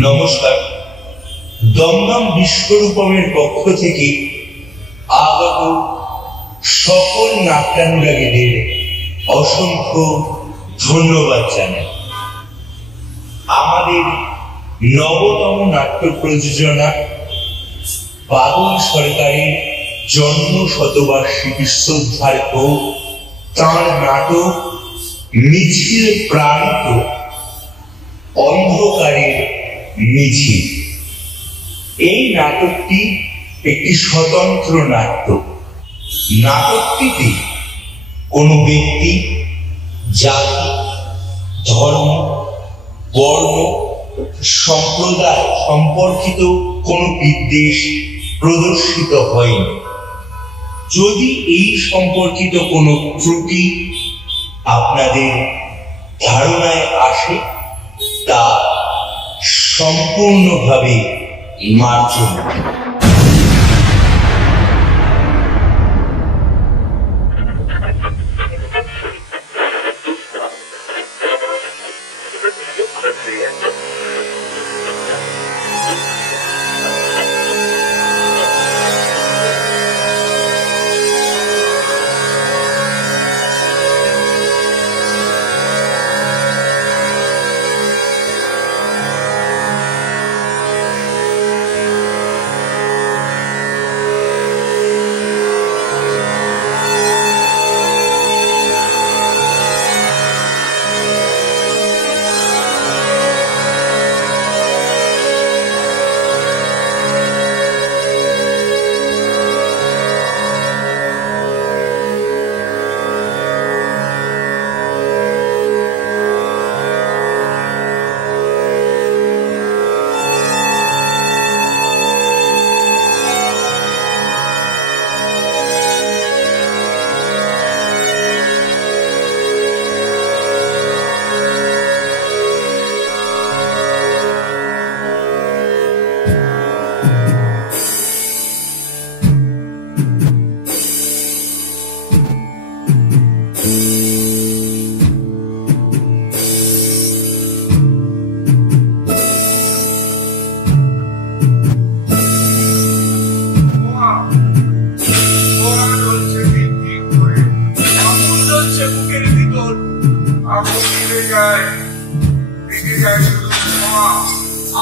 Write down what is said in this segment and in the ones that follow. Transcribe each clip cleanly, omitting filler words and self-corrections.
নমস্কার। দমদম বিশ্বরূপমের পক্ষ থেকে আগত সকল নাট্যানুরাগীদের অসংখ্য ধন্যবাদ জানাই। আমাদের নবতম নাট্য প্রযোজনা বাদল সরকারের জন্ম শতবার্ষিকী শ্রদ্ধার্ঘ তাঁর নাটক মিছিল প্রাণিত অন্ধকারের মিছিল। এই নাটকটি একটি স্বতন্ত্র নাট্য। নাটকটিতে কোনো ব্যক্তি, জাতি, ধর্ম, বর্ণ, সম্প্রদায় সম্পর্কিত কোনো বিদ্বেষ প্রদর্শিত হয়নি। যদি এই সম্পর্কিত কোনো ত্রুটি আপনাদের ধারণায় আসে তা সম্পূর্ণভাবে মার্জনীয়।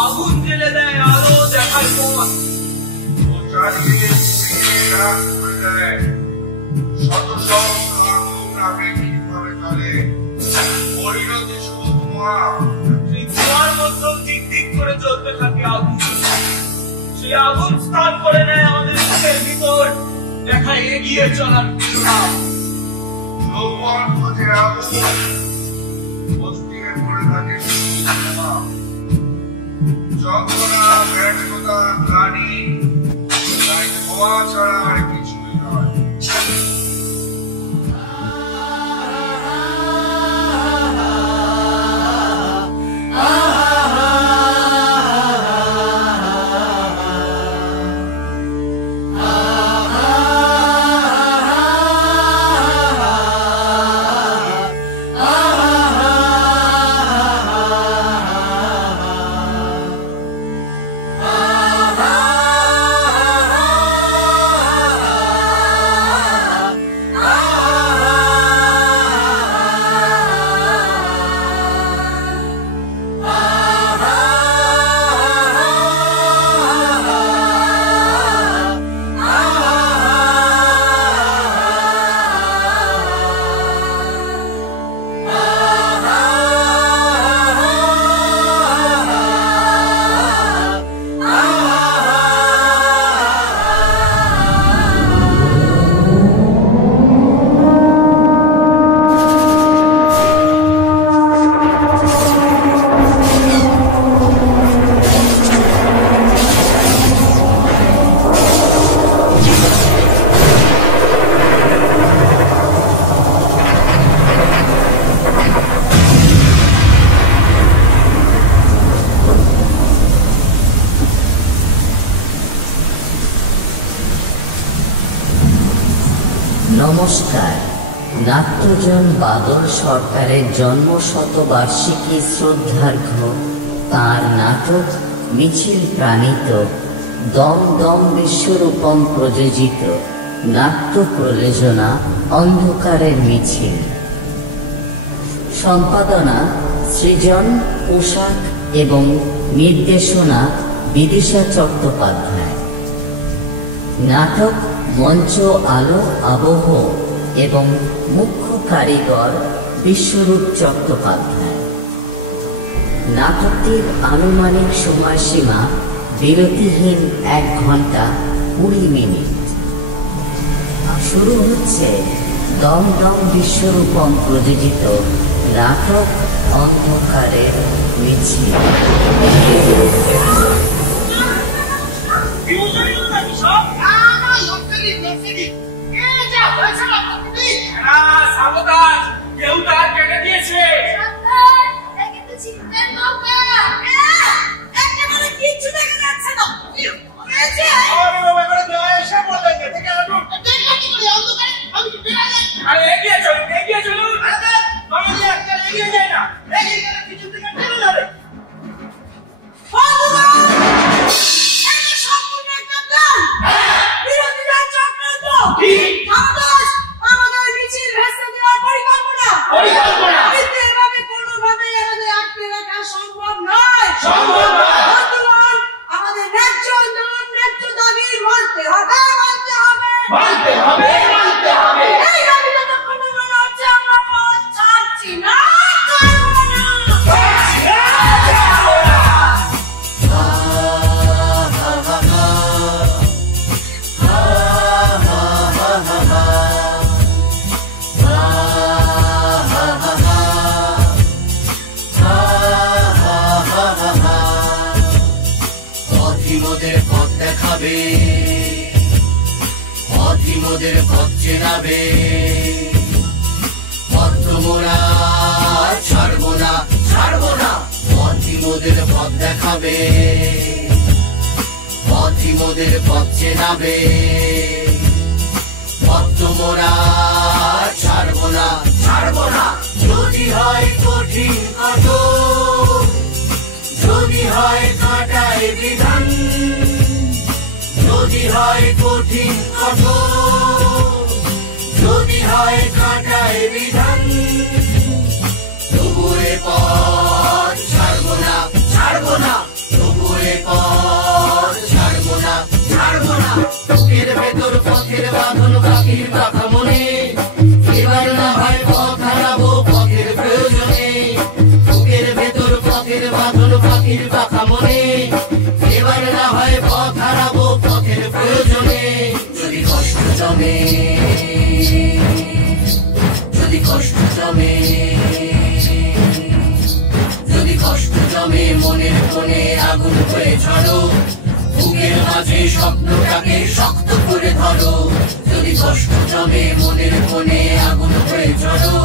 আগুন জ্বেলে দেয় আলো দেখার পথ, শত সহস্র আগুন আপেক্ষিকভাবে চলে। পরিণতি শুভ ধোঁয়ার মধ্যে দিক দিক করে জ্বলতে থাকে আগুন। সেই আগুন স্থান করে নেয় আমাদের মুখের ভিতর, দেখায় এগিয়ে চলার প্রেরণা। যৌবন পথে আগুন বস্তিরে পড়ে থাকে যন্ত্রণা, ব্যর্থতা, গ্লানি, তাই ধোঁয়া ছাড়া আর কিছুই নয়। নমস্কার। নাট্যজন বাদল সরকারের জন্ম শতবার্ষিকী শ্রদ্ধার্ঘ্য তার নাটক মিছিল প্রাণিত দম দম বিশ্বরূপম প্রযোজিত নাট্য প্রযোজনা অন্ধকারের মিছিল। সম্পাদনা সৃজন, পোশাক এবং নির্দেশনা বিদিশা চট্টোপাধ্যায়। নাটক, মঞ্চ, আলো, আবহ এবং মুখ্য কারিগর বিশ্বরূপ চট্টোপাধ্যায়। নাটকটির আনুমানিক সময়সীমা বিরতিহীন 1 ঘন্টা 20 মিনিট। শুরু হচ্ছে দম দম বিশ্বরূপম প্রযোজিত নাটক অন্ধকারের মিছিল। কেউ তার কেটে দিয়েছে। পথিমদের পথ চেনাবে, পথ মোরা ছাড়বো না, ছাড়বো না। পথিমদের পথ দেখাবে, পথিমদের পথ চেনাবে, পথ মোরা ছাড়বো না, ছাড়বো না। যদি হয় কঠিন কঠোর, যদি হয় কাটায় বিধান, যদি হয় কঠিন কঠোর, যদি হয় কাটায় বিধান, তবুয়ে পথ ছাড়বো না, ছাড়বো না। তবুয়ে পথ ছাড়বো না, ছাড়বো না। বুকের ভেতর পথের বাঁধন, পাখির পাখা মনে, এবার না হয় পথ হারাবো পথের প্রয়োজনে। বুকের ভেতর পথের বাঁধন, পাখির পাখা মনে, এবার না হয় পথ হারাবো পথের প্রয়োজনে। যদি কষ্ট জমে, যদি কষ্ট জমে, যদি কষ্ট জমে মনের কোণে আগুন হয়ে ঝরো, বুকের মাঝে স্বপ্নটাকে শক্ত করে ধরো। যদি কষ্ট জমে মনের কোণে আগুন হয়ে ঝরো,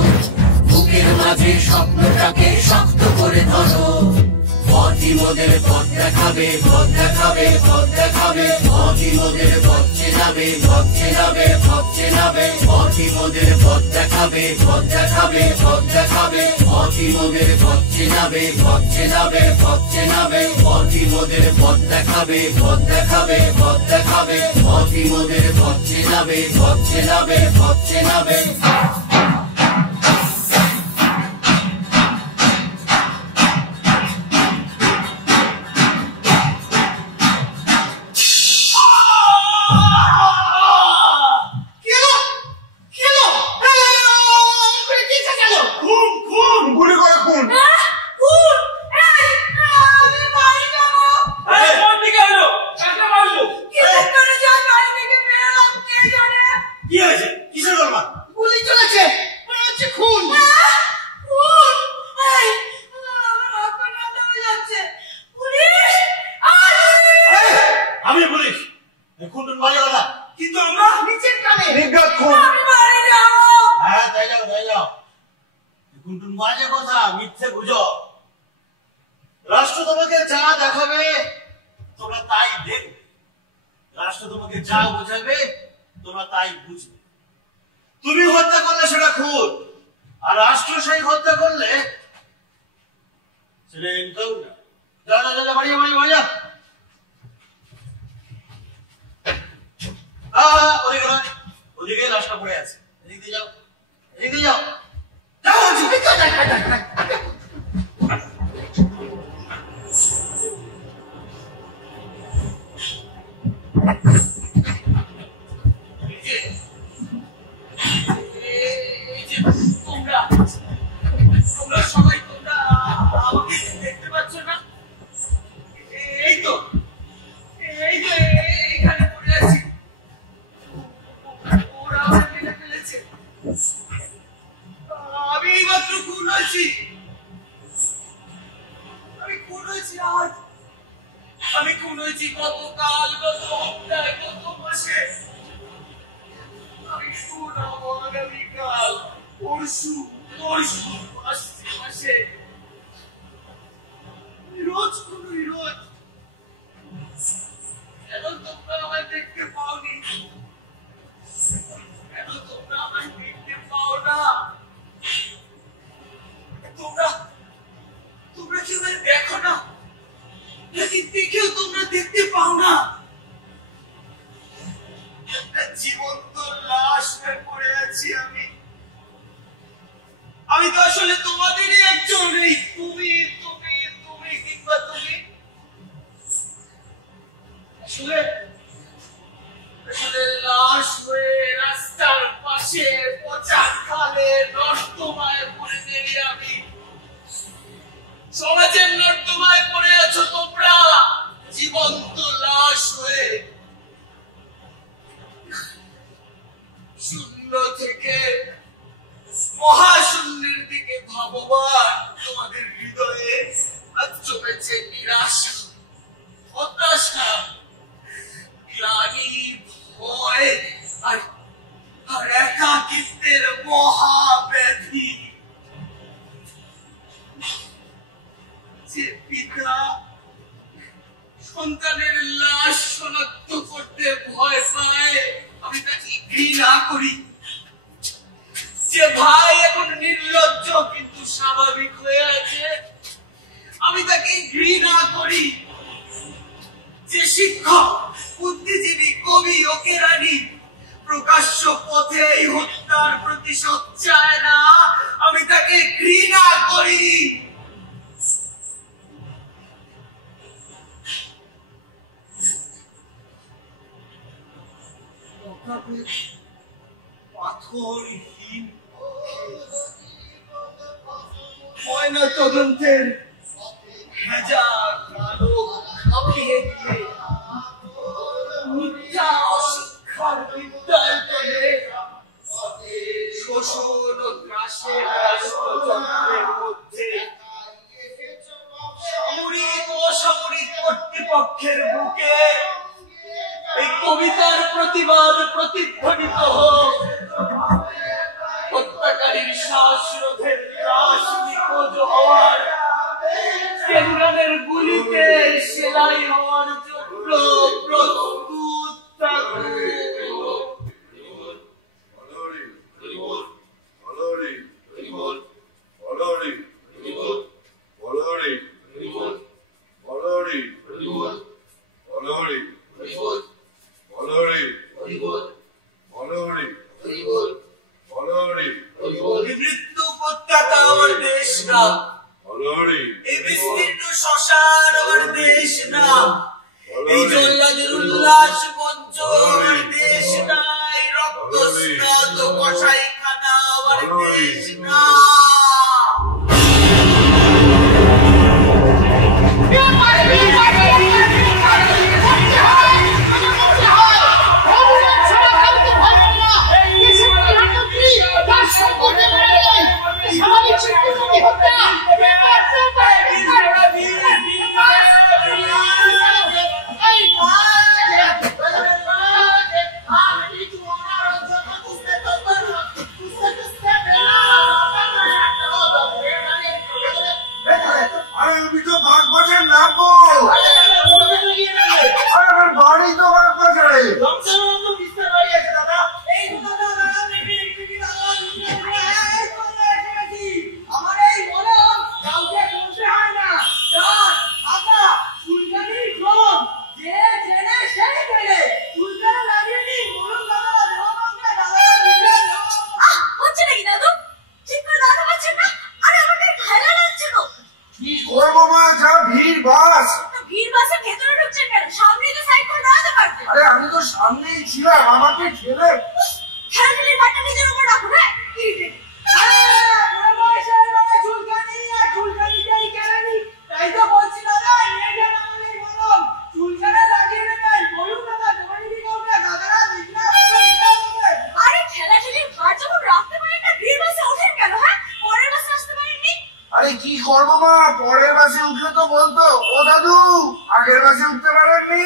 বুকের মাঝে স্বপ্নটাকে শক্ত করে ধরো। পথিমদের পথ দেখাবে, পথ দেখাবে, পথ দেখাবে। পথিমদের পথ চেনাবে, পথ চেনাবে, পথ চেনাবে। পথিমদের পথ দেখাবে, পথ দেখাবে, পথ দেখাবে। পথিমদের পথ চেনাবে, পথ চেনাবে, পথ চেনাবে। পথিমদের পথ দেখাবে, পথ দেখাবে, পথ দেখাবে। পথিমদের পথ চেনাবে, পথ চেনাবে, পথ চেনাবে। রাষ্ট্র তোমাকে যা দেখাবে তোমরা তাই দেখবে, রাষ্ট্র তোমাকে যা বোঝাবে তোমরা তাই বুঝবে। তুমি হত্যা করলে সেটা খুন, আর রাষ্ট্র সেই হত্যা করলে সেটা এনকাউন্টার। ওদিকে লাশটা পড়ে আছে, এদিকে যাও, এদিকে যাও। তোমরা সবাই তোমরা আমাকে দেখতে পাচ্ছ না? এই তো এখানে পড়ে আছি। ওরা আমাকে মেরে ফেলেছে। আমি মাত্র খুন হয়েছি। আজ আমি খুন হয়েছি গতকাল, গত সপ্তাহে, গত মাসে। আমি খুন হবো আগামীকাল, পরশু মাসে। রোজ খুনই, রোজ। কেন তোমরা আমায় দেখতে পাওনি? কেন তোমরা আমায় দেখতে পাও না? তোমরা কি আমায় দেখো না? নাকি দেখেও তোমরা দেখতে পাও না? একটা জীবন্ত লাশ হয়ে পড়ে আছি আমি। আমি তো আসলে তোমাদেরই একজন। এই তুমি কিংবা তুমি আসলে লাশ হয়ে রাস্তার পাশে পচা খালে নর্দমায় পড়ে গেলি আমি। সমাজের নর্দমায় পড়ে আছো তোমরা, জীবন্ত লাশ হয়ে। শূন্য থেকে মহাশূন্যের দিকে ভাববার তোমাদের হৃদয়ে আজ জমেছে নিরাশা, হতাশা, গ্লানি, ভয় আর একাকিত্বের মহাব্যাধি। যে পিতা সন্তানের লাশ শনাক্ত করতে ভয় পায়, আমি তাকে ঘৃণা করি। যে ভাই এখন নির্লজ্জ কিন্তু স্বাভাবিক হয়ে আছে, আমি তাকে ঘৃণা করি। যে শিক্ষক, বুদ্ধিজীবী, কবি ও কেরানি প্রকাশ্য পথে এই হত্যার প্রতিশোধ চায় না, আমি তাকে ঘৃণা করি। পাথরহীন ময়না তদন্তের ভেজা কালো কাঁপিয়ে দিয়ে মিথ্যা অশিক্ষার বিদ্যালয়ে শোষণ ও গ্রাসের রাষ্ট্রযন্ত্রের মধ্যে সামরিক ও অসামরিক কর্তৃপক্ষের বুকে এই কবিতার প্রতিবাদ প্রতিধ্বনিত হোক। হত্যাকারীর শ্বাসরোধের লাশ নিখোঁজ হওয়ার, কেন্দ্রের গুলিতে সেলাই হওয়ার জন্য প্রস্তুত থাকুক। মৃত্যু উপত্যকা আমার দেশ না, এই বিস্তীর্ণ শ্মশান আমার দেশ না, এই জল্লাদের উল্লাস মঞ্চ আমার দেশ না, এই রক্তস্নাত কসাইখানা আমার দেশ না। আরে কি করবো মা, পরের বাসে উঠলে তো বলতো। ও দাদু, আগের বাসে উঠতে পারেননি?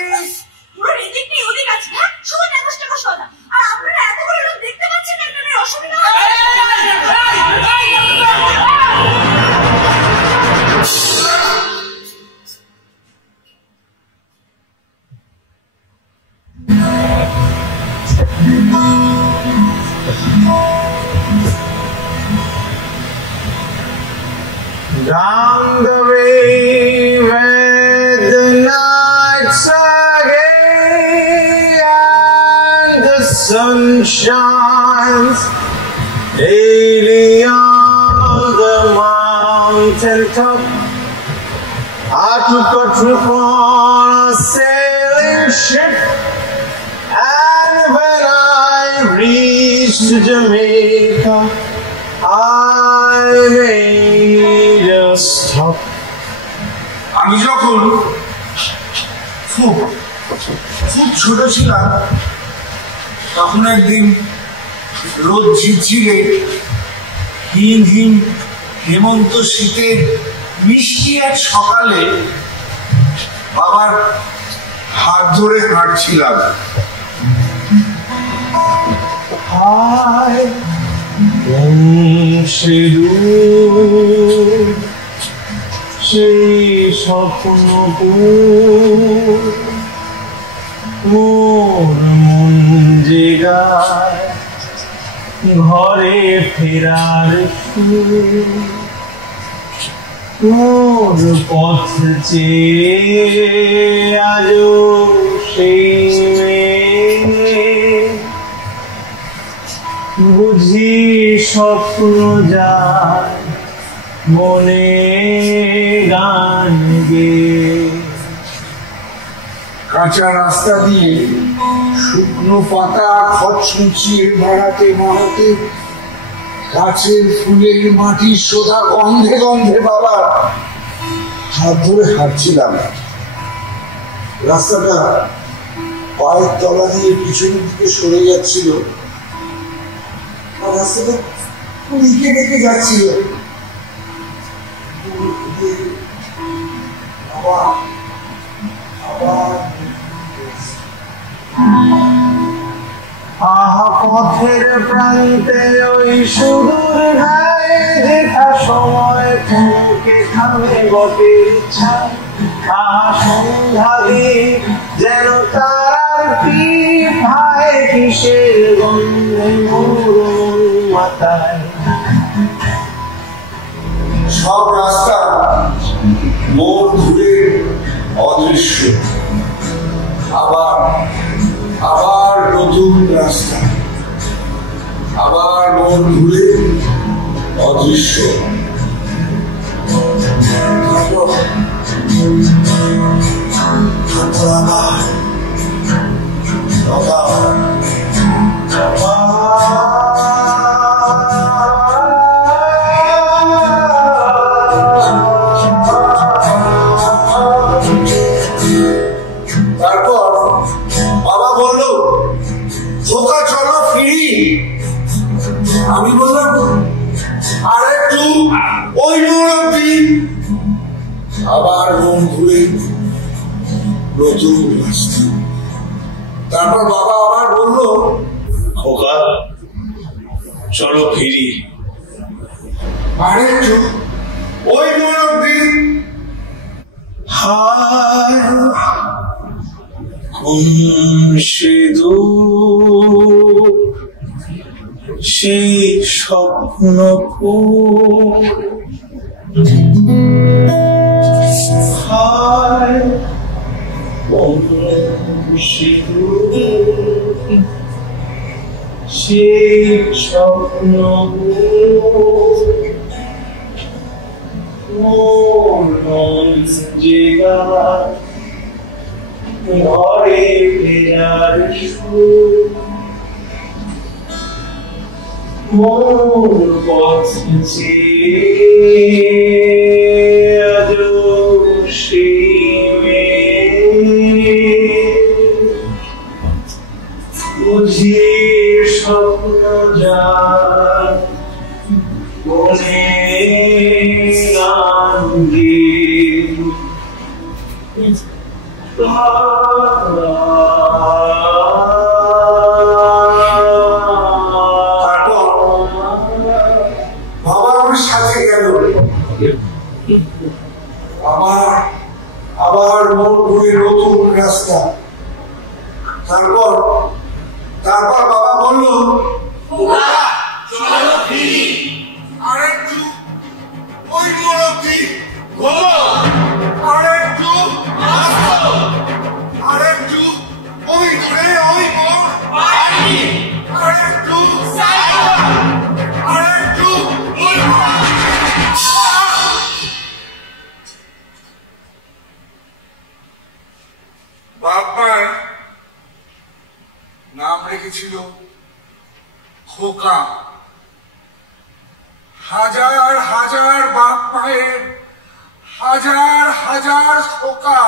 পুরো এদিক নেই ওদিক আছে না, শুধু টাকা কথা। আর আপনারা এতগুলো লোক দেখতে পাচ্ছেন না, আপনাদের অসুবিধা Down the way where the nights are gay and the sun shines daily on the mountain top. I took a trip on a sailing ship, and when I reached Jamaica, I made a stop. আমি যখন খুব ছোট ছিলাম তখন একদিন রোদ ঝিরঝিরে হিম হিম হেমন্ত শীতের মিষ্টি এক সকালে বাবার হাত ধরে হাঁটছিলাম। সেই স্বপ্ন মোর মন জেগায় ঘরে ফেরার মোর পথ চেয়ে আজও সেই বুঝি স্বপ্ন যায় মনে গান গে। কাঁচা রাস্তা দিয়ে শুকনো পাতা খচমচিয়ে বেড়াতে বেড়াতে গাছের ফুলের মাটি সোদা গন্ধে গন্ধে বাবার হাত ধরে হাঁটছিলাম। রাস্তাটা পায়ের তলা দিয়ে পিছনের দিকে সরে যাচ্ছিল আর রাস্তাটা নিচে ডেকে যাচ্ছিল। পথের প্রান্তে ওই সুদূর গায়ে দেখা সময় থমকে থামে বটে ইচ্ছা। সন্ধ্যা দিয়ে যেন তারার পিঠায় কিসের গন্ধে মোর মাথায়। সব রাস্তা মোর ঘুরে অদৃশ্য, আবার আবার নতুন রাস্তা, আবার মোর ঘুরে অদৃশ্য। তারপর বাবা বলল, খোকা চলো ফিরি। আমি বললাম, আরে তুই ওই মোড় অব্দি। আবার মন ঘুরে নতুন রাস্তা। তারপর বাবা আবার বলল, খোকা চলো ফিরি। আরে তুই ওই মোড় অব্দি। হায় কোন সে দূর সেই স্বপ্ন হায় কোন সে দূর সেই স্বপ্ন মোর মন জেগায় ঘরে ফেরার মোর পথ চেয়ে আজও সেই বুঝি স্বপ্ন যায় সাথে গেল আবার মোড় ঘুরে নতুন রাস্তা। তারপর বাবা বলল, আরেকটু ওই মোড় অব্দি ঘোমো, আরেকটু আরেকটু ওই দূরে ওই মোড়, আরেকটু আরেকটু বাপ্পায় নাম রেখেছিল খোকা। হাজার হাজার বাপ মায়ের হাজার হাজার খোকা,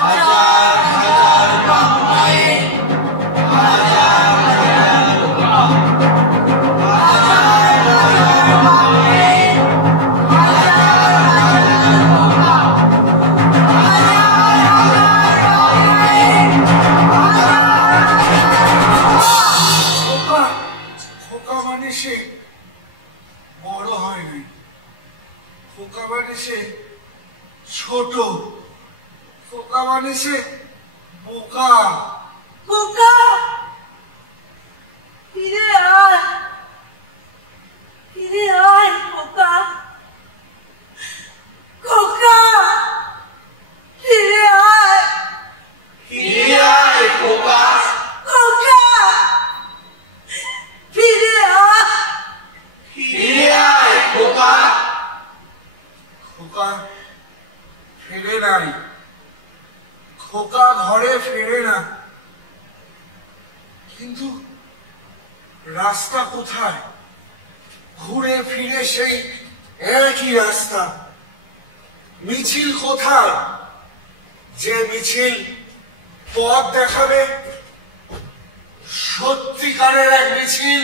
হাজার হাজার বাপ মায়ের হাজার হাজার খোকা, হাজার হাজার বাপ মায়ের হাজার হাজার খোকা, হাজার হাজার বাপ মায়ের খোকা খোকা মানে সে বড় হয় নাই, খোকা মানে সে ছোট, খোকা মানে সে বোকা। খোকা ফিরে আয়, ফিরে আয় খোকা, খোকা ফিরে আয়, ফিরে আয় খোকা, খোকা ফিরে আয়, ফিরে আয় খোকা। খোকা ফিরে নাই, খোকা ঘরে ফিরে না, কিন্তু রাস্তা কোথায়? ঘুরে ফিরে সেই একই রাস্তা। মিছিল কোথায়? যে মিছিল পথ দেখাবে, সত্যিকারের এক মিছিল।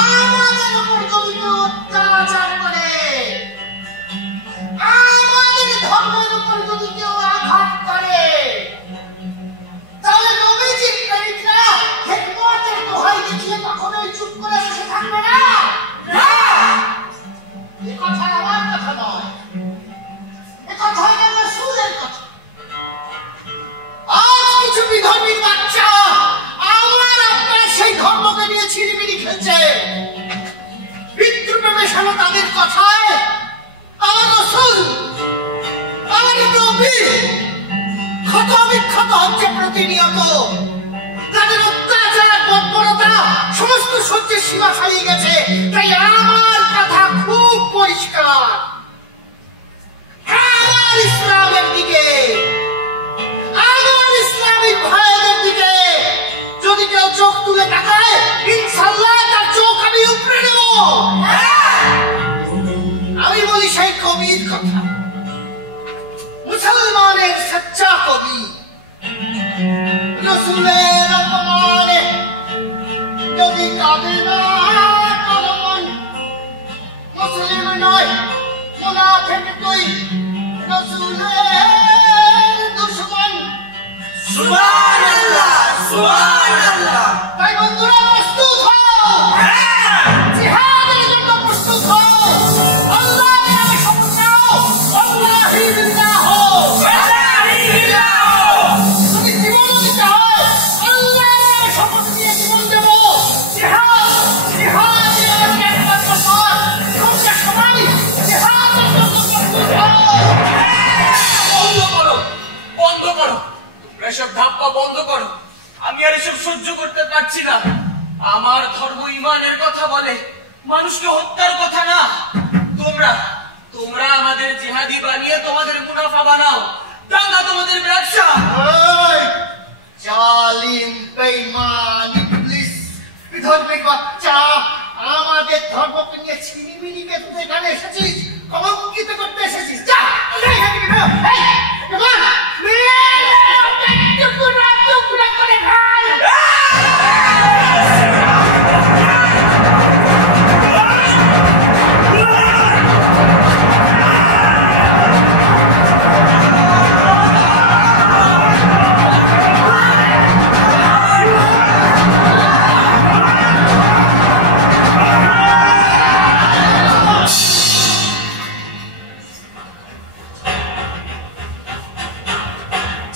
আমাদের উপর জমিতে অত্যাচার করে এসেছে। বিদ্রুপে মেশানো তাদের কথায় আমার রাসূল, আমার নবী ক্ষত বিক্ষত হচ্ছে প্রতিনিয়ত। তাদের অত্যাচার, বর্বরতা সমস্ত সহ্যের সীমা ছাড়িয়ে গেছে। তাই আমার কথা খুব পরিষ্কার, আমার ইসলামের দিকে, আমার ইসলামিক ভাইদের দিকে যদি কেউ চোখ তুলে তাকায়, ইনশাআল্লাহ তার চোখ আমি উপড়ে নেব। আমি বলি সেই কবির কথা, মুসলমানের সচ্চা কবি, রসুলের অপমানে যদি কাঁদে না কারো মন, মুসলিম নয় মুনাফিক তুই, রসুলের দুশমন। সুবহানাল্লাহ, সুবহানাল্লাহ। তাই বন্ধুরা প্রস্তুত হও, জিহাদের জন্য প্রস্তুত হও। আল্লাহর নামে শপথ নাও, ওয়াল্লাহি বিল্লাহ, ওয়াল্লাহি বিল্লাহ। যদি জীবন দিতে হয়, আল্লাহর নামে শপথ নিয়ে জীবন দেব। জিহাদ, জিহাদ জীবনের একমাত্র পথ। তোমরা সবাই জিহাদের জন্য প্রস্তুত হও। বন্ধ করো, বন্ধ করো, তোমরা এসব ধাপ্পা বন্ধ করো। আমি আর এসব সহ্য করতে পারছি না। আমার ধর্ম ইমানের কথা বলে, মানুষকে হত্যার কথা না। তোমরা তোমরা আমাদের জিহাদি বানিয়ে তোমাদের মুনাফা বানাও, দাঙ্গা তোমাদের ব্যবসা। এই জালিম বেঈমান ইবলিস বিধর্মীর বাচ্চা, আমাদের ধর্মকে নিয়ে ছিনিমিনিকে তুই এখানে এসেছিস, কলঙ্কিত করতে এসেছিস। যা এখান থেকে বেরো। এই কেমন টুকরা টুকরা করে খাই।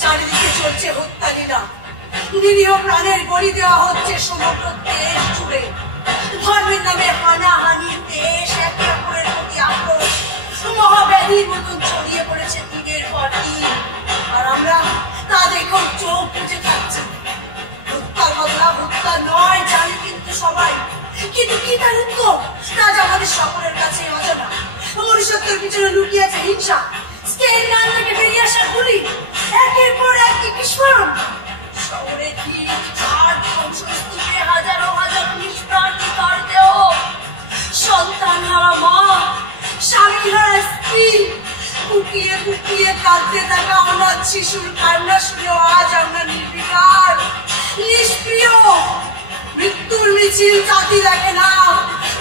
চারিদিকে চলছে হত্যালীলা, নিরীহ প্রাণের বলি দেওয়া হচ্ছে সমগ্র দেশ জুড়ে। ধর্মের নামে হানাহানি, দেশ একে অপরের প্রতি আক্রোশ মহাব্যাধির মতন ছড়িয়ে পড়েছে দিনের পর দিন। আর আমরা তা দেখো চোখ বুজে থাকছি। হত্যার বদলা হত্যা নয় জানি কিন্তু সবাই, কিন্তু কি তার উত্তর তা যে আমাদের সকলের কাছে অজানা। মনুষ্যত্বের পিছনে লুকিয়ে আছে হিংসা, স্টেন গান থেকে বেরিয়ে আসা গুলি, একের পর এক বিস্ফোরণ। শহরে ভিড়, ঝাড়, ধ্বংসস্তূপে হাজারো হাজারো নিষ্প্রাণ নিথর দেহ, সন্তান হারা মা, স্বামী হারা স্ত্রী, কুপিয়ে কুপিয়ে কাঁদতে থাকা অনাথ শিশুর কান্না শুনেও আজ আমরা নির্বিকার, নিষ্ক্রিয়। মৃত্যুর মিছিল জাতি দেখে না,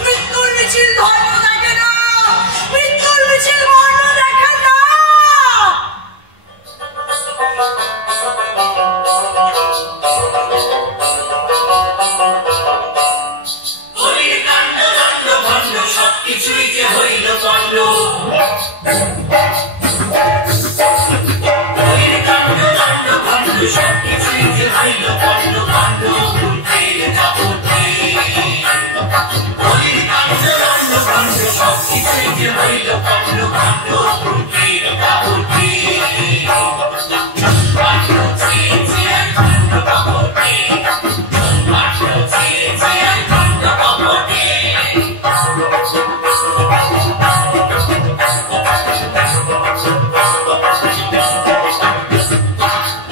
মৃত্যুর মিছিল ধর্ম দেখে না, মৃত্যুর মিছিল বর্ণ দেখে না। হরির কাণ্ড দণ্ড ভণ্ড সবকিছুই যে হইল পণ্ড। হরির কাণ্ড দণ্ড ভণ্ড সবকিছুই যে হইল পণ্ড কাণ্ড উঠের যাবতে। হরির কাণ্ড দণ্ড ভণ্ড সবকিছুই যে হইল পণ্ড কাণ্ড উঠের যাবতে। কাণ্ড চেয়ে চেয়ে কাণ্ড কপটে, কাণ্ড চেয়ে চেয়ে কাণ্ড কপটে।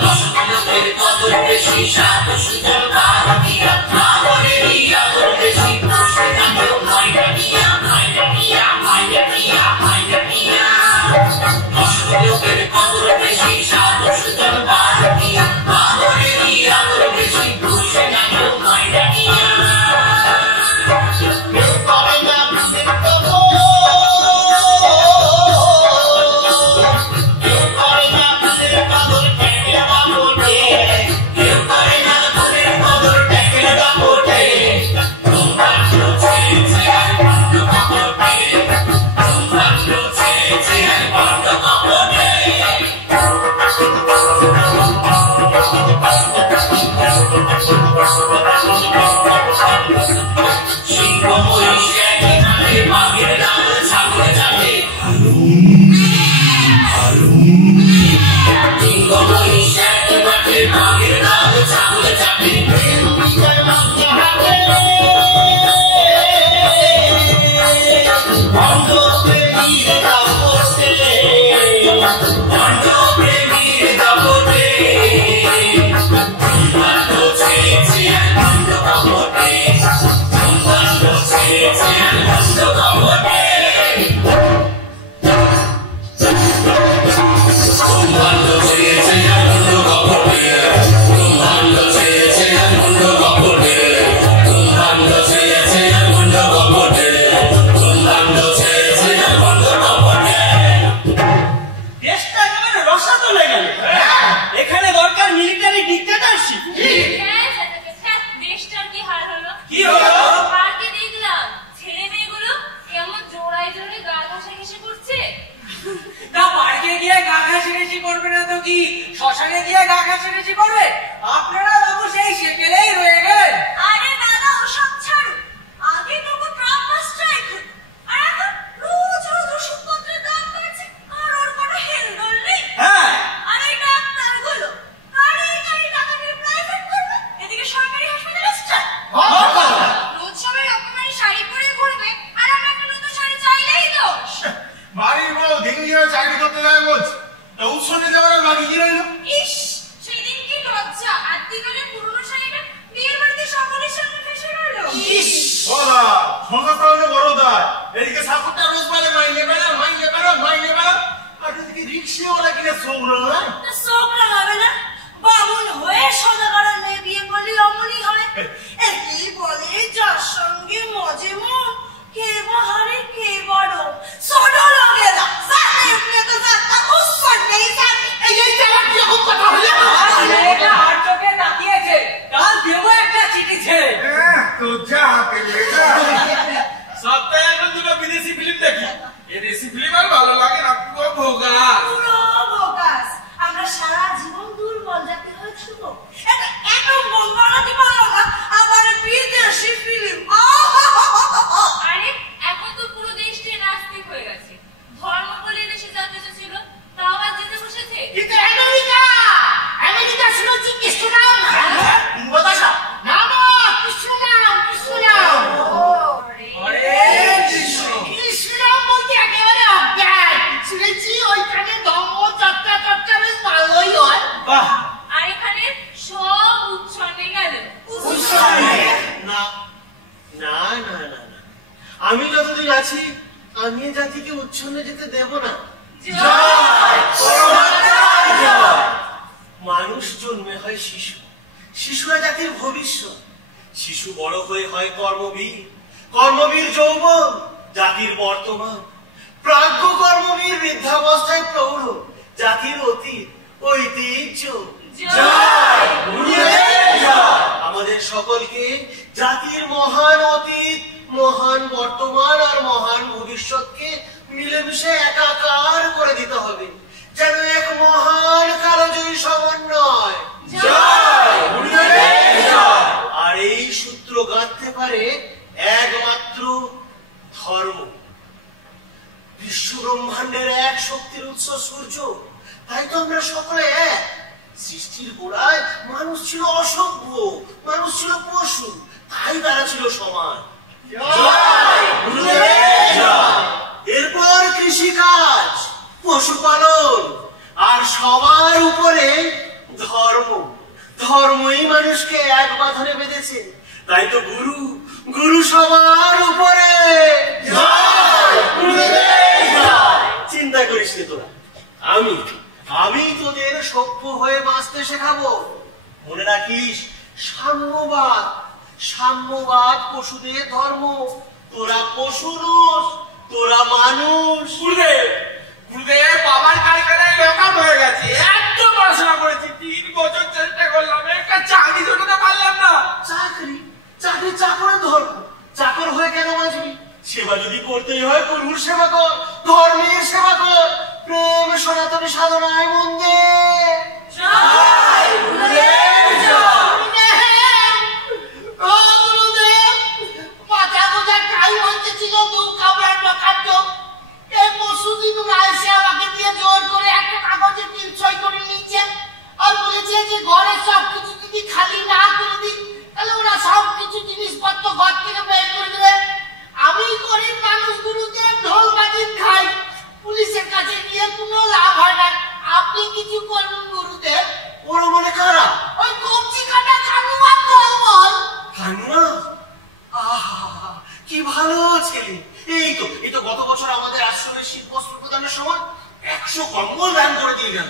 দশগুলোকের কদর বেশি, সাত সুন্দর ভারতীয় ভাবরে দিয়া বেশি। মাইরা নিয়া, মাইরা নিয়া, মাইরা নিয়া, মাইরা নিয়া। দশগুলোকে চলে গেল। এখানে দরকার মিলিটারি ডিক্টেটরশিপ। দেশটার কি হাল হলো? কি হলো? পার্কে দেখলাম ছেলে মেয়েগুলো কেমন জোড়ায় জোড়ে গা ঘাসাঘাসি করছে। তা পার্কে গিয়ে গা ঘাসাঘাসি করবে না তো কি শ্মশানে গিয়ে গা ঘাসাঘাসি করবে? আপনারা বাবু সেই সেকেলেই রয়ে গেলেন। আরে দাদা ওসব ছাড়ো, আগে তবু ট্রাম্প স্ট্রাইক হতো, আর এখন রোজ রোজ ওষুধপত্রের দাম বাড়ছে, আর ওর কোনো হেলদোল নেই। হ্যাঁ, আর এই ডাক্তারগুলো গাড়ি গাড়ি টাকা দিয়ে প্রাইভেট করবে, এদিকে সরকারি হাসপাতালে স্ট্রাইক। রোজ সবাই রকমারি শাড়ি পরে ঘুরবে, আর আমরা একটা নতুন শাড়ি চাইলেই দোষ। বাড়ির বউ দিল্লি হয়ে চাকরি করতে যায় বলছে, তা উৎসবে যাওয়ার আর বাকি কি রইল? ইস, সেদিন কি লজ্জা, আদিকালের পুরনো শাড়িটা বিয়ের বাড়িতে সকলের সামনে ফেসে গেল। ইস, বলা সংসারটা হলে বড় দায়, এদিকে সাপোর্টটা রোজ বলে মাইনে বেড়া মাইনে বেড়া মাইনে বেড়া, আর এদিকে রিক্সাওয়ালা কিনে সৌরা। শোকরা হবে না, বামুন হয়ে সদাগরের মেয়ে বিয়ে করলে অমনই হয়। একই বলে যার সঙ্গে মজে মন, কে বাহারে কে বড় সোডো লগে না সাথে উঠলে তো যাত্রা উৎসব নেই সাথে। এই চালা কিরকম কথা হলো? মেয়েটা আর চোখে তাকিয়েছে, কাল দেবো একটা চিঠি ছেড়ে। তো যা পেলে যা। সপ্তাহে এখন দুটো বিদেশি ফিল্ম দেখি। এই দেশি ফিল্ম আর ভালো লাগে না, পুরো ভোগা। পুরো বোগাস, আমরা সারা জীবন দুর্বল জাতি হয়ে থাকবো। এত মন বাড়াতে পারলো না, আবার বিদেশি ফিল্ম। আরে এখন তো পুরো দেশটাই নাস্তিক হয়ে গেছে। ধর্ম বলে দেশে যা কিছু ছিল তাও আজ যেতে বসেছে। কিন্তু আমেরিকা শুনেছি কৃষ্ণ নাম। বাতাসা না না, কৃষ্ণ নাম, কৃষ্ণ নাম। কৃষ্ণ নাম বলতে একেবারে অজ্ঞান। শুনেছি ওইখানে ধর্ম চর্চা চর্চা বেশ ভালোই হয়। বাহ, আর এখানে সব উচ্ছন্নে গেল। না না না না না, আমি যতদিন আছি আমি এ জাতিকে উচ্ছন্নে যেতে দেব না। মানুষ জন্মে হয় শিশু, শিশুরা জাতির ভবিষ্যৎ। শিশু বড় হয়ে হয় কর্মবীর, কর্মবীর যৌবন জাতির বর্তমান, প্রাজ্ঞ কর্মবীর বৃদ্ধাবস্থায় প্রৌঢ় জাতির অতীত ঐতিহ্য। আমাদের সকলকে জাতির মহান অতীত, মহান বর্তমান আর মহান ভবিষ্যৎকে মিলেমিশে একাকার করে দিতে হবে, যেন এক মহান কালজয়ী সমন্বয়। আর এই সূত্র গাঁথতে পারে একমাত্র ধর্ম। বিশ্ব ব্রহ্মাণ্ডের এক শক্তির উৎস সূর্য, তাই তো আমরা সকলে এক। সৃষ্টির গোড়ায় মানুষ ছিল অসভ্য, মানুষ ছিল পশু, তাই তারা ছিল সমান। এরপর কৃষিকাজ, পশুপালন, আর সবার উপরে ধর্ম। ধর্মই মানুষকে এক বাঁধনে বেঁধেছে, তাই তো গুরু, গুরু সবার উপরে। চিন্তা করিস নি তোরা, আমি তোদের সভ্য হয়ে বাঁচতে শেখাবো। মনে রাখিস, সাম্যবাদ, সাম্যবাদ পশুদের ধর্ম। তোরা পশু নস, তোরা মানুষ। গুরুদেব বাবার কারখানায় লকআপ হয়ে গেছে। এত পড়াশোনা করেছি, 3 বছর চেষ্টা করলাম, একটা চাকরি জোটাতে পারলাম না। চাকরি চাকরি চাকরের ধর্ম, চাকর হয়ে কেন বাঁচবি? সেবা যদি করতেই হয় গুরুর সেবা কর, ধর্মের সেবা কর, প্রেম সনাতনী সাধনায় মন দে। ও গুরুদেব, মাথা গোজা টাইম হচ্ছিল দু খাবার লকাট্য। এই পরশুদিন ওরা এসে আমাকে দিয়ে জোর করে একটা কাগজে 3 সই করে নিচ্ছেন, আর বলেছে যে ঘরের সবকিছু যদি খালি না করে দিই তাহলে ওরা সবকিছু জিনিসপত্র ঘর থেকে বের করে দেবে। আমি গরিব মানুষ গুরুদেব, ঢোল বাজিয়ে খাই, পুলিশের কাছে গিয়ে কোনো লাভ হয় না। আপনি কিছু করুন গুরুদেব। ওরা মানে কারা? ওই কবজি কাটা কানুয়া দলবল। কানুয়া? আহা, কি ভালো ছেলে। এই তো গত বছর আমাদের আশ্রমে শীত বস্ত্র প্রদানের সময় 100 কম্বল দান করে দিয়ে গেল।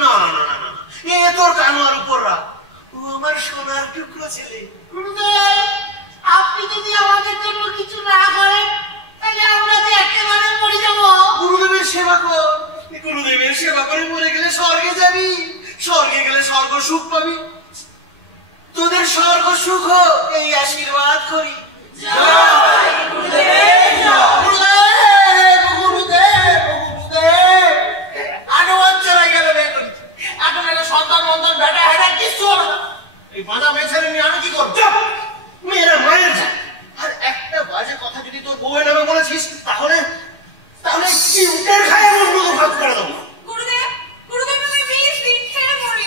না না না না, এ তোর কানুয়ার উপর রাখ, ও আমার সোনার টুকরো ছেলে। গুরুদেব, আপনি যদি আমাদের জন্য কিছু না করেন তাহলে আমরা যে একেবারে মরে যাব। গুরুদেবের সেবা কর, গুরুদেবের সেবা করে মরে গেলে স্বর্গে যাবি, স্বর্গে গেলে স্বর্গ সুখ পাবি। তোদের স্বর্গ সুখ হোক এই আশীর্বাদ করি। সন্তান মন্তান বেটা হেটা কিছু হবে না। এই বাঁধা মেয়ে নিয়ে আমি কি করবো? মেয়েরা মায়ের যায়। আর একটা বাজে কথা যদি তোর বউয়ের নামে বলেছিস তাহলে তাহলে কি উটের খায় এমন মতো ভাগ করে দেবো। গুরুদেব, গুরুদেব আমি বিষ দিন খেয়ে মরি।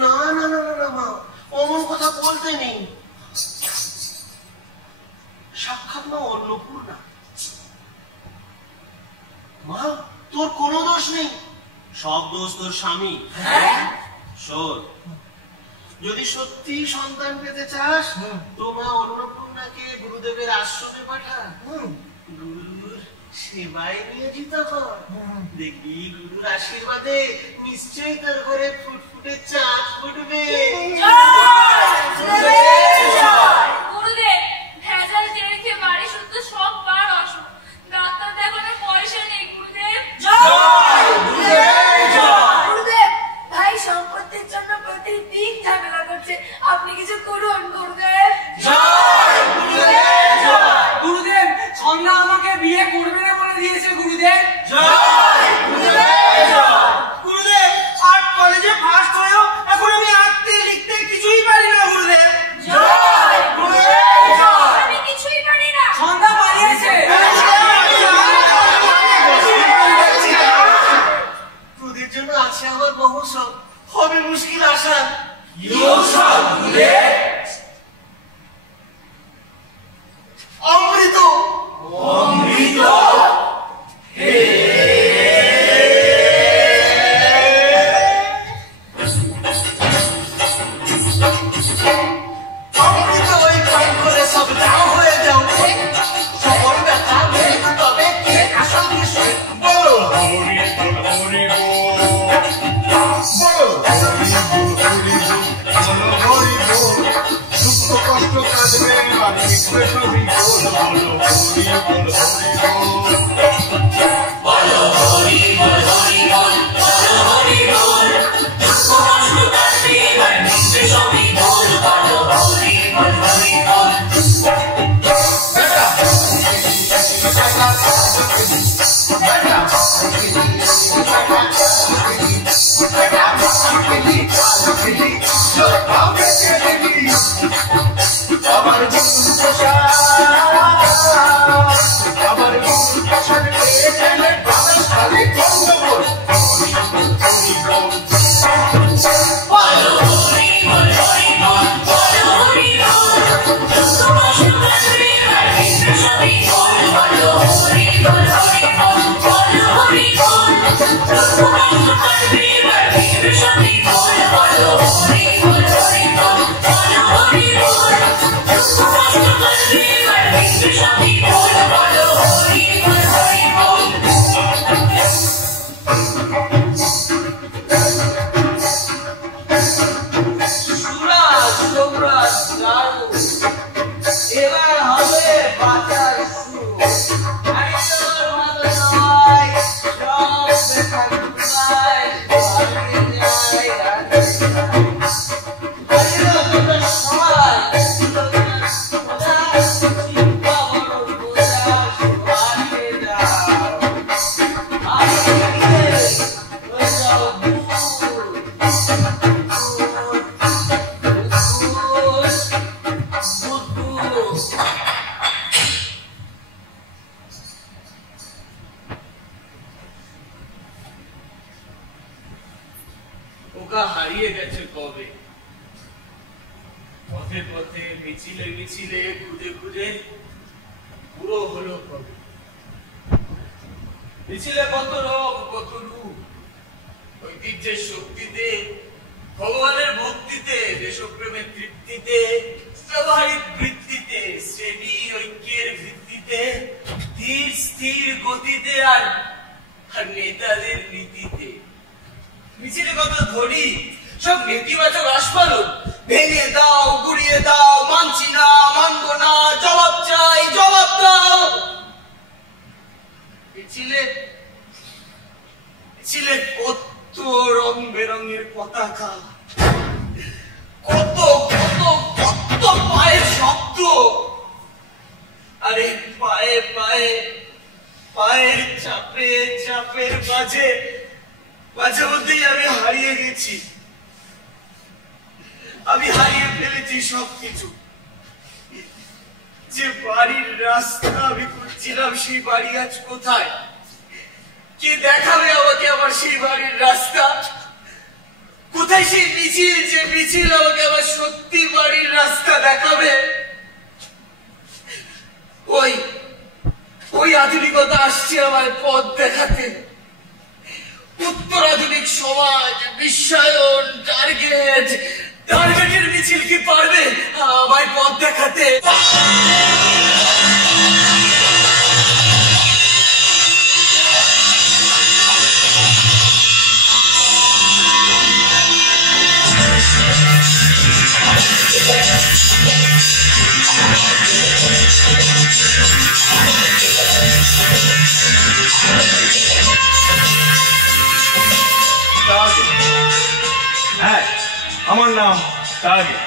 না না না না মা, অমন কথা বলতে নেই। সাক্ষাৎ মা অন্নপূর্ণা। মা তোর কোনো দোষ নেই, সব দোষ তোর স্বামী। শোন, যদি সত্যি সন্তান পেতে চাস তো মা অন্নপূর্ণাকে গুরুদেবের আশ্রমে পাঠা। গুরুর সেবায় নিয়োজিত কর, দেখবি গুরুর আশীর্বাদে নিশ্চয়ই তোর ঘরে ফুটফুটে চাঁদ ফুটবে। গুরুদেব, ভেজাল তেল খেয়ে বাড়ি শুদ্ধ সব বার অসুখ, ডাক্তার দেখানোর পয়সা নেই। গুরুদেব গুরুদেব, ভাই সম্পত্তির জন্য প্রতিদিন ঝামেলা করছে, আপনি কিছু করুন। গুরুদেব গুরুদেব, সন্ধ্যা আমাকে বিয়ে করবে না বলে দিয়েছে। গুরুদেব গুরুদেব, আর্ট কলেজে ফার্স্ট হয়েও এখন আমি আঁকতে লিখতে কিছুই পারি না। গুরুদেব আমি কিছুই পারি না। সন্ধ্যা পালিয়েছে। তোদের জন্য আছে আমার মহোৎসব, হবে মুশকিল আসান। অমৃত অমৃত ওই পান করে সব যাও হয়ে যাও। সকল ব্যথা মৃত্যু তবে কে আসল বিষয়। বলো হরি বল হরি বল, বলো হরি বল হরি বল, দুঃখ কষ্ট কাঁদবে আর মিটবে সবই গোল। বলো হরি বল হরি বল। আমার গুরু প্রসাদ, আমার গুরু প্রসাদ পেয়ে গেলে বাতাস খালি গন্ডগোল। সুরাজ, সোমরাজ, দারু, এবার হবে বাঁচার শুরু। আইসর মাদনায়, সব দেখা গুনায়, ভাগে যায় রাগে যায়। আইসর তোদের সমাজ, তোদের সমাজ, চিন্তা বড় বোঝা, ভাগে যাও। আইসরে হয়ে যাও দূর। ওকা হারিয়ে গেছে কবে, পথে পথে মিছিলে মিছিলে খুঁজে খুঁজে পুরো হলো কবে। মিছিলে কত রং কত রূপ, ঐতিহ্যের শক্তিতে, ভগবানের ভক্তিতে, দেশপ্রেমের তৃপ্তিতে, ব্যবহারিক বৃত্তিতে, শ্রেণী ঐক্যের ভিত্তিতে, ধীর স্থির গতিতে আর নেতাদের নীতিতে। মিছিলে কত ধরি, সব নেতিবাচক আস্ফালন। ভেঙে দাও, গুড়িয়ে দাও, মানছি না, মানব না, জবাব চাই, জবাব দাও। মিছিলে ছিলে কত রং বেরঙের পতাকা, কত কত কত পায়ের শব্দ। আরে পায়ে পায়ে পায়ের চাপে চাপের মাঝে মাঝে মধ্যেই আমি হারিয়ে গেছি, আমি হারিয়ে ফেলেছি সবকিছু। যে বাড়ির রাস্তা আমি খুঁজছিলাম, সেই বাড়ি আজ কোথায়? কে দেখাবে আমাকে আমার সেই বাড়ির রাস্তা? কোথায় সেই মিছিল, যে মিছিল আমাকে আমার সত্যি বাড়ির রাস্তা দেখাবে? ওই ওই আধুনিকতা আসছে আমায় পথ দেখাতে। উত্তর আধুনিক সমাজ, বিশ্বায়ন, টার্গেটের মিছিল কি পারবে আমায় পথ দেখাতে? হ্যাঁ, আমার নাম টার্গেট।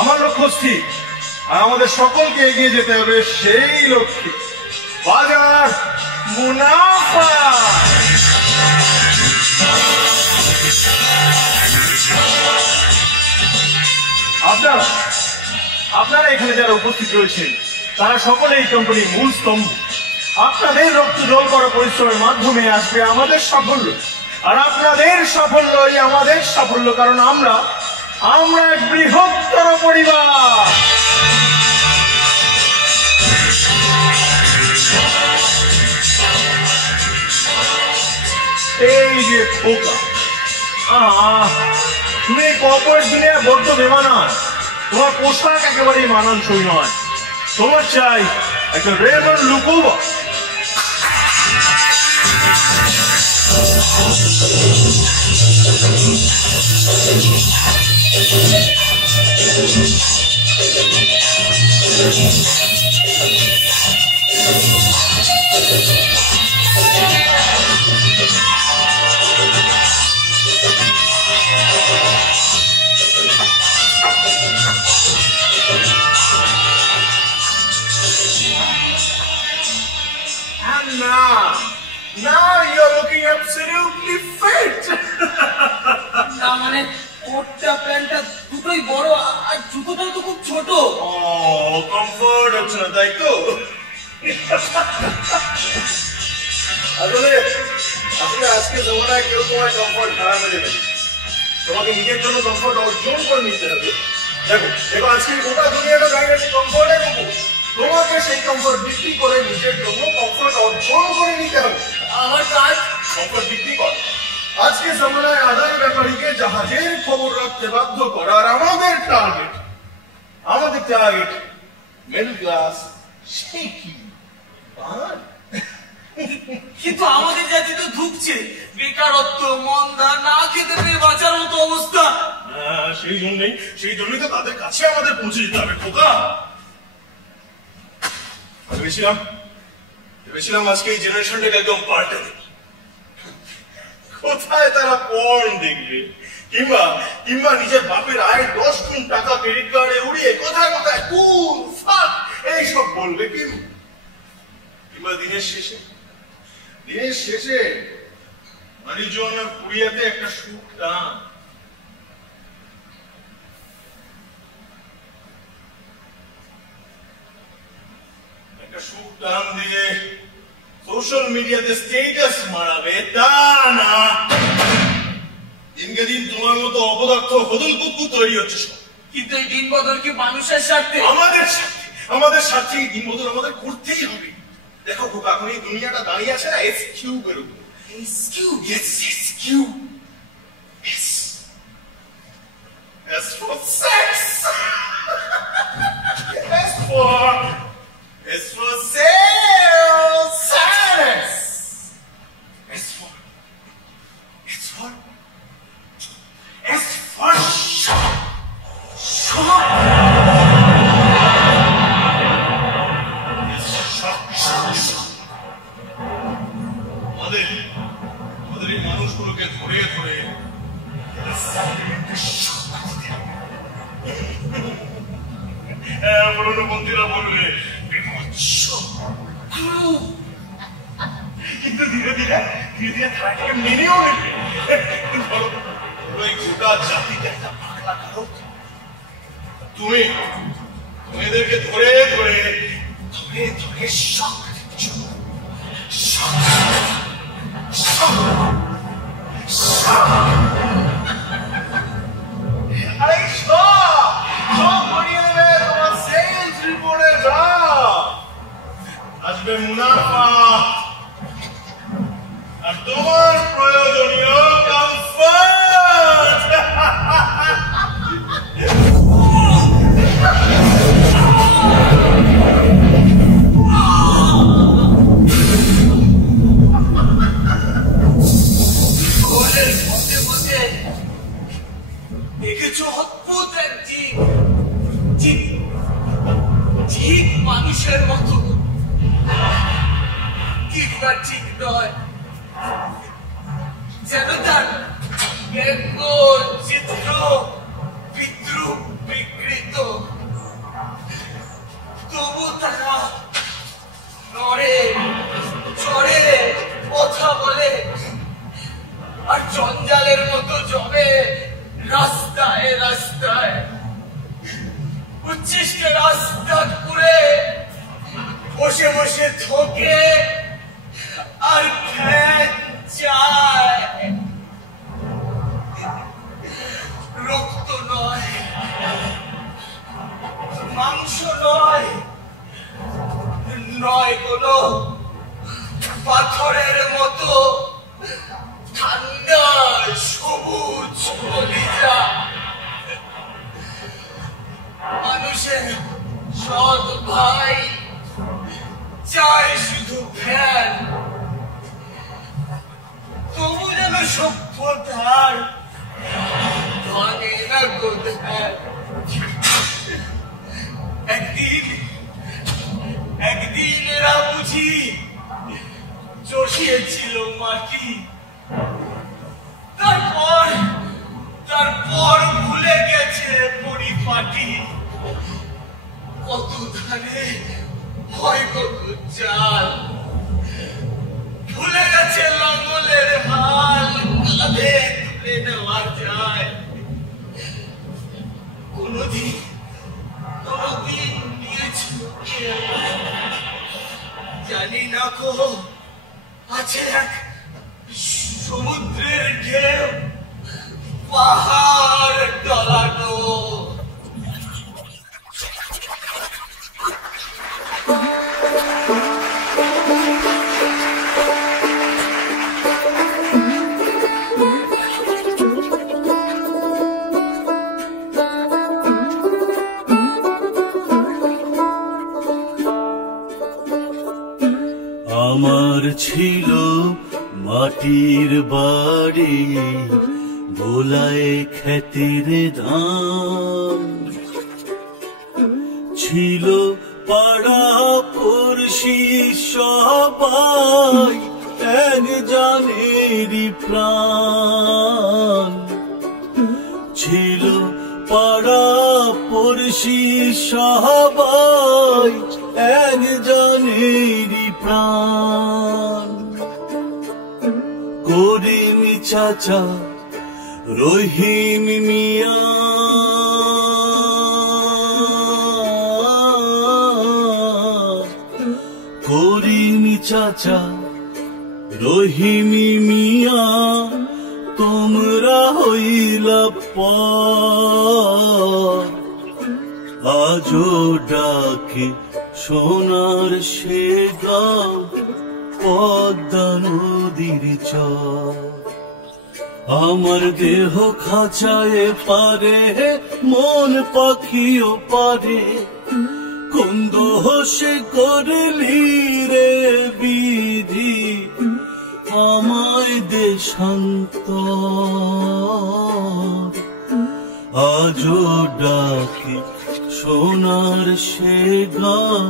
আমার লক্ষ্য স্থির, আর আমাদের সকলকে এগিয়ে যেতে হবে সেই লক্ষ্যে। বাজার মুনাফা। আপনারা এখানে যারা উপস্থিত রয়েছেন তারা সকলে এই কোম্পানির মূল স্তম্ভ। আপনাদের রক্ত জল করা পরিশ্রমের মাধ্যমে আসবে আমাদের সাফল্য, আর আপনাদের সাফল্যই আমাদের সাফল্য, কারণ আমরা এক বৃহত্তর পরিবার। এই যে খোকা, তুমি এই কর্পোরেট দুনিয়া বড্ড বেমানান। তোমার পোশাক একেবারেই মানানসই নয়। তোমার চাই একটা Raymond লুকোবা। Now you're looking absolutely fit. না মানে কোটটা প্যান্টটা দুটোই বড়, আর জুতোটাও তো খুব ছোট। কমফোর্ট হচ্ছে না, তাই তো? আসলে আজকে জমানায় কেউ তোমার কমফোর্ট খারাপ হয়ে যাবে। তোমাকে নিজের জন্য কমফোর্ট অর্জন করে নিতে হবে। দেখো আজকে গোটা দুনিয়াটা দাঁড়িয়ে আছে কমফোর্টের উপর। তোমাকে সেই কমফোর্ট বিক্রি করে নিজের জন্য কমফোর্ট অর্জন করে নিতে হবে। আমার কাজ কমফোর্ট বিক্রি কর। আজকে জমানায় আদার ব্যাপারীকে জাহাজের খবর রাখতে বাধ্য করার আমাদের টার্গেট মিডল ক্লাস। সে কি কিন্তু আমাদের জাতি তো ধুকছে, বেকারত্ব, মন্দা, না খেতে পেয়ে বাঁচার মতো অবস্থা। সেই জন্যই তো তাদের কাছে আমাদের পৌঁছে যেতে হবে। খোকা, ভেবেছিলাম আজকে এই জেনারেশনটাকে একদম পাল্টে দেবে। কোথায় তারা পর্ন দেখবে, কিংবা নিজের বাপের আয় 10 গুণ টাকা ক্রেডিট কার্ডে উড়িয়ে কোথায় কুল ফাক এইসব বলবে। কিংবা দিনের শেষে মারিজুয়ানা পুড়িয়াতে একটা সুখ টান। সুখ টান দিয়ে সোশ্যাল মিডিয়াতে স্টেটাস মারাবে, তা না। দিনকে দিন তোমার মতো অপদার্থ হদল কুকুর তৈরি হচ্ছে সব। কিন্তু এই দিন বদল কি মানুষের স্বার্থে? আমাদের স্বার্থে এই দিন বদল আমাদের করতেই হবে। দেখো খোকা, এখন এই দুনিয়াটা দাঁড়িয়ে আছে না এসকিউ এর উপর। SQ? Yes, SQ. Yes. As for sex. As for sales, silence. As for আমাদের এই মানুষগুলোকে ধরে ধরে পুরনো মন্দিরা বলবে কিন্তু ধীরে ধীরে তারাকে মেনেও নেবে। ধরো ওই গোটা জাতিতে একটা পাগলা কারক, তুমি এদেরকে ধরে ধরে শখ দিচ্ছ। আরে সব করিয়ে দেবে তোমার সেলস রিপোর্টে যা আসবে মুনাফা আর তোমার প্রয়োজনীয় কমফর্ট। দেখেছো অদ্ভুত এক জীব, ঠিক মানুষের মতো, কিংবা ঠিক নয়, যেন তার ব্যঙ্গ চিত্র বিদ্রুপ বিকৃত, তবু তারা নড়ে চড়ে কথা বলে আর জঞ্জালের মতো জমে রাস্তায় রাস্তায়। উচ্ছিষ্ট রাস্তা ঘুরে বসে বসে থকে আর ফ্যান চায়। রক্ত নয়, মাংস নয়, নয় কোনো পাথরের মতো ঠান্ডা সবুজ কলিজা। মানুষের সৎ ভাই চায় শুধু ফ্যান, তবু যেন সভ্যতার ভাঙে না কোথায়। একদিন এরা বুঝি চষিয়েছিল মাটি, তারপর ভুলে গেছে পরিপাটি। কত ধানে হয় কত চাল, ভুলে গেছে লাঙ্গলের হাল কাঁধে তুলে নেওয়া যায়। কোনদিন নিয়েছিল জানি না কো, আছে এক সমুদ্রের ঢেউ পাহাড় ডলানো। আমার ছিল মাটির বাড়ি, ভোলায় খ্যাতির ধান, ছিল পাড়া পড়শি সবাই এক জানেরই প্রাণ। ছিল পাড়া পড়শি সবাই এক জানেরই প্রাণ। করিম চাচা রহিম মিয়া, করিম চাচা রহিম মিয়া, তোমরা হইলা পর। আজও ডাকে সোনার সে গাঁও পদ্মা নদীর চর। আমার দেহ খাঁচায় পারে, মন পাখিও পারে, কোন দোষে করলি রে বিধি আমায় দেশান্তর। আজও ডাকে সোনার সে গাঁও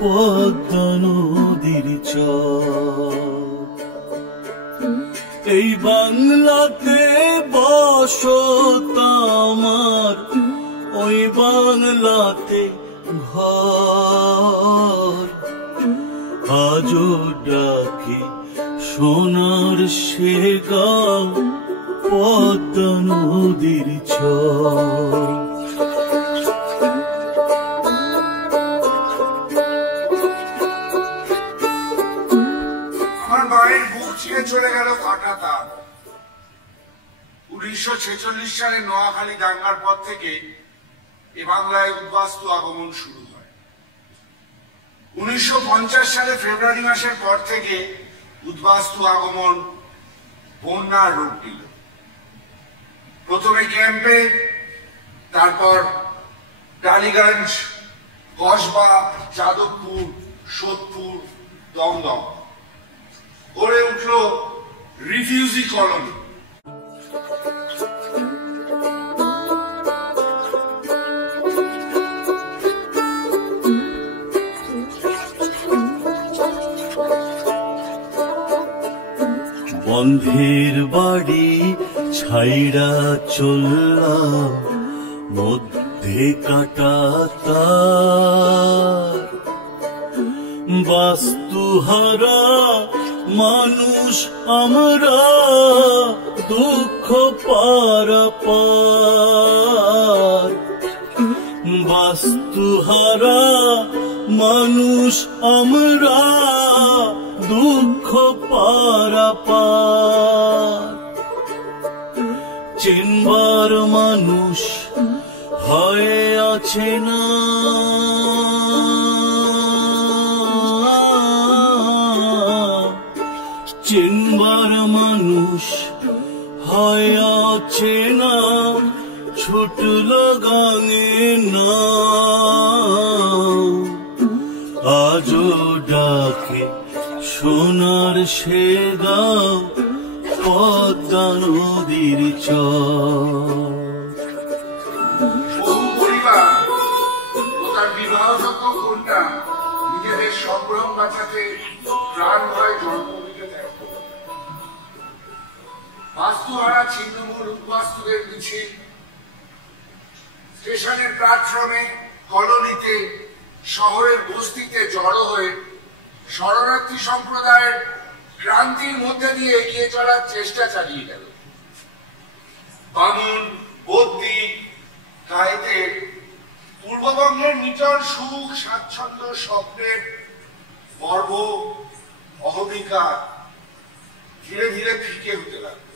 পদ্মা নদীর চর। এই বাংলাতে বসত আমার, ওই বাংলাতে ঘর। আজও ডাকে সোনার সে গাঁও, পদ্মা নদীর চর। আমার মায়ের বুক ছিঁড়ে চলে গেল কাটা তার। 1946 সালে নোয়াখালী দাঙ্গার পর থেকে এ বাংলায় উদ্বাস্তু আগমন শুরু হয়। 1950 সালে ফেব্রুয়ারি মাসের পর থেকে উদ্বাস্তু আগমন বন্যার রূপ নিল। প্রথমে ক্যাম্পে, তারপর টালিগঞ্জ, কসবা, যাদবপুর, সোদপুর, দমদম, গড়ে উঠল রিফিউজি কলোনি। বন্ধের বাড়ি ছাইড়া চললাম, মধ্যে কাটা তার। বাস্তুহারা মানুষ আমরা, দুঃখ পারাপার। বাস্তুহারা মানুষ আমরা, দুঃখ পারাপার। চিনবার মানুষ হয়ে আছে না, চিনবার মানুষ হয়ে আছে না, ছুটল গাঙে না। আজও ডাকে সোনার সে গাঁও, পদ্মা নদীর চর। বহু পরিবার ও তার বিবাহযোগ্য কন্যা নিজেদের সম্ভ্রম বাঁচাতে প্রাণ ভয় জন্মভূমিকে ত্যাগ করল। বাস্তুহারা ছিন্নমূল উদ্বাস্তুদের মিছিল স্টেশনের প্ল্যাটফর্মে, কলোনিতে, শহরের বস্তিতে জড়ো হয়ে শরণার্থী সম্প্রদায়ের ক্রান্তির মধ্যে দিয়ে এগিয়ে চলার চেষ্টা চালিয়ে গেল। বামুন, বদ্যি, গায়েতে পূর্ববঙ্গের নিচর সুখ, স্বাচ্ছন্দ্য, স্বপ্নের গর্ব, অহমিকা ধীরে ধীরে ফিকে হতে লাগল।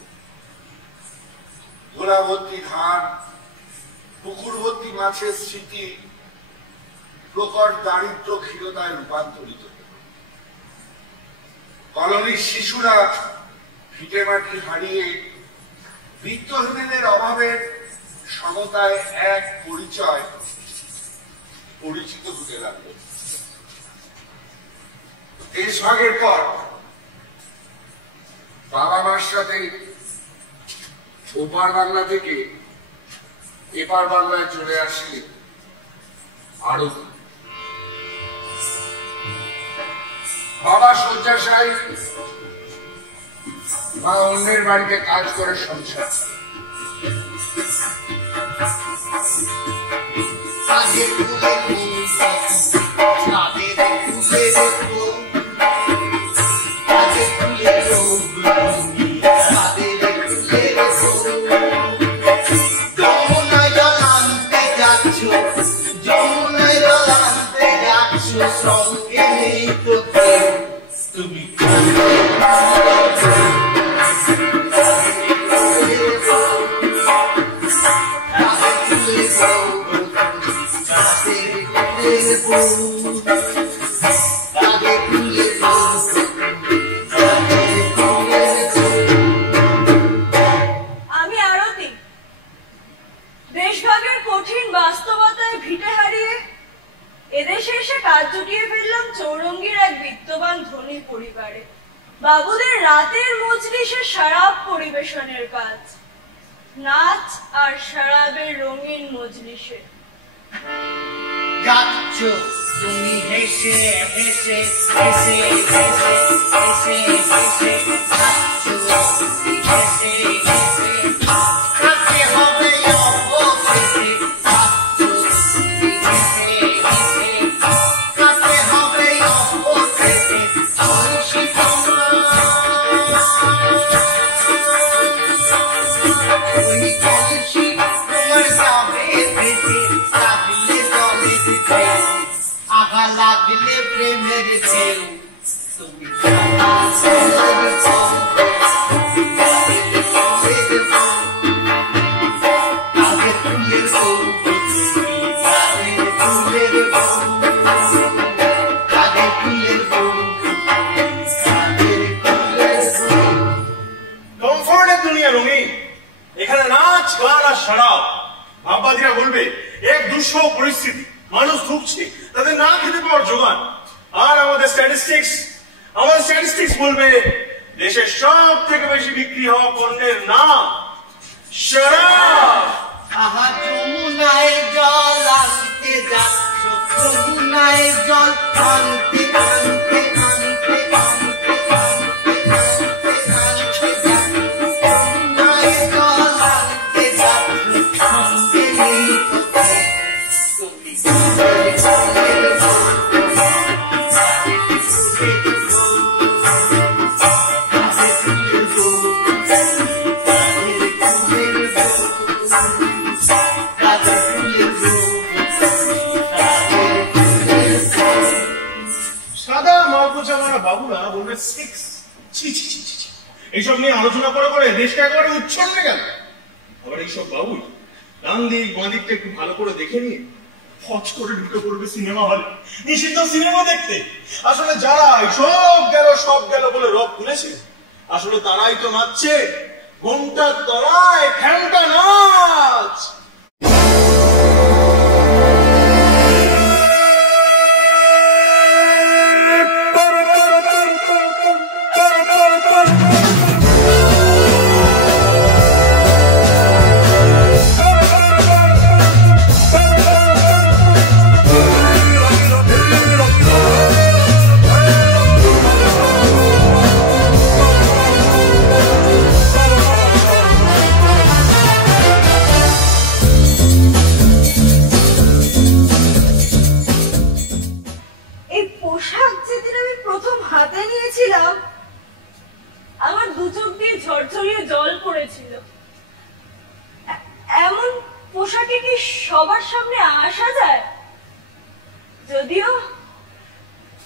গোলা ভর্তি ধান, পুকুর ভর্তি মাছের স্মৃতি প্রকট দারিদ্র ক্ষীরতায় রূপান্তরিত হল। কলোনির শিশুরা ভিটে মাটি হারিয়ে বিত্তহীনদের অভাবের সমতায় এক পরিচয় পরিচিত হতে লাগলো। দেশভাগের পর বাবা মার সাথে ওপার বাংলা থেকে এপার বাংলায় চলে আসে আরো। বাবা শয্যাশায়ী, মা অন্যের বাড়িতে কাজ করে সংসার। তুমি আমি আরতি। দেশভাগের কঠিন বাস্তবতায় ভিটে হারিয়ে এদেশে এসে কাজ জুটিয়ে ফেললাম চৌরঙ্গীর এক বিত্তবান ধনী পরিবারে। বাবুদের রাতের মজলিসে শরাব পরিবেশনের কাজ, নাচ আর শরাবের রঙিন মজলিসে। যাচ্ছ তুমি হেসে হেসে হেসে হেসে হেসে হেসে যাচ্ছ লাগলে প্রেমের ঢেউ তুমি কমফোর্টের দুনিয়া রঙিন, এখানে নাচ গান আর শরাব। ভাববাদীরা বলবে এক দুঃসহ পরিস্থিতি, মানুষ ঢুকছে তাদের না খেতে পাওয়ার জোগান। আর আমাদের স্ট্যাটিস্টিক্স বলবে দেশের সব থেকে বেশি বিক্রি হওয়া পণ্যের নাম শরাব। আহা যমুনায় জল আনতে যাচ্ছ, যমুনায় জল আনতে আনতে আনতে আনতে যমুনায় জল আনতে যাচ্ছ, সঙ্গে নেই বাবুরা বলবে সিক্স। এইসব নিয়ে আলোচনা করে করে দেশটা একেবারে উচ্ছন্নে গেল। আবার এইসব বাবুই ডান দিক বাঁ দিকটা একটু ভালো করে দেখে নিয়ে ফচ করে ঢুকে পড়বে সিনেমা হলে, নিষিদ্ধ সিনেমা দেখতে। আসলে যারা সব গেল বলে রব খুলেছে, আসলে তারাই তো নাচছে ঘোমটার তলায় ঘ্যামটা নাচ। আমার দু চোখ দিয়ে ঝরঝরিয়ে জল পড়েছিল। এমন পোশাকে কি সবার সামনে আসা যায়? যদিও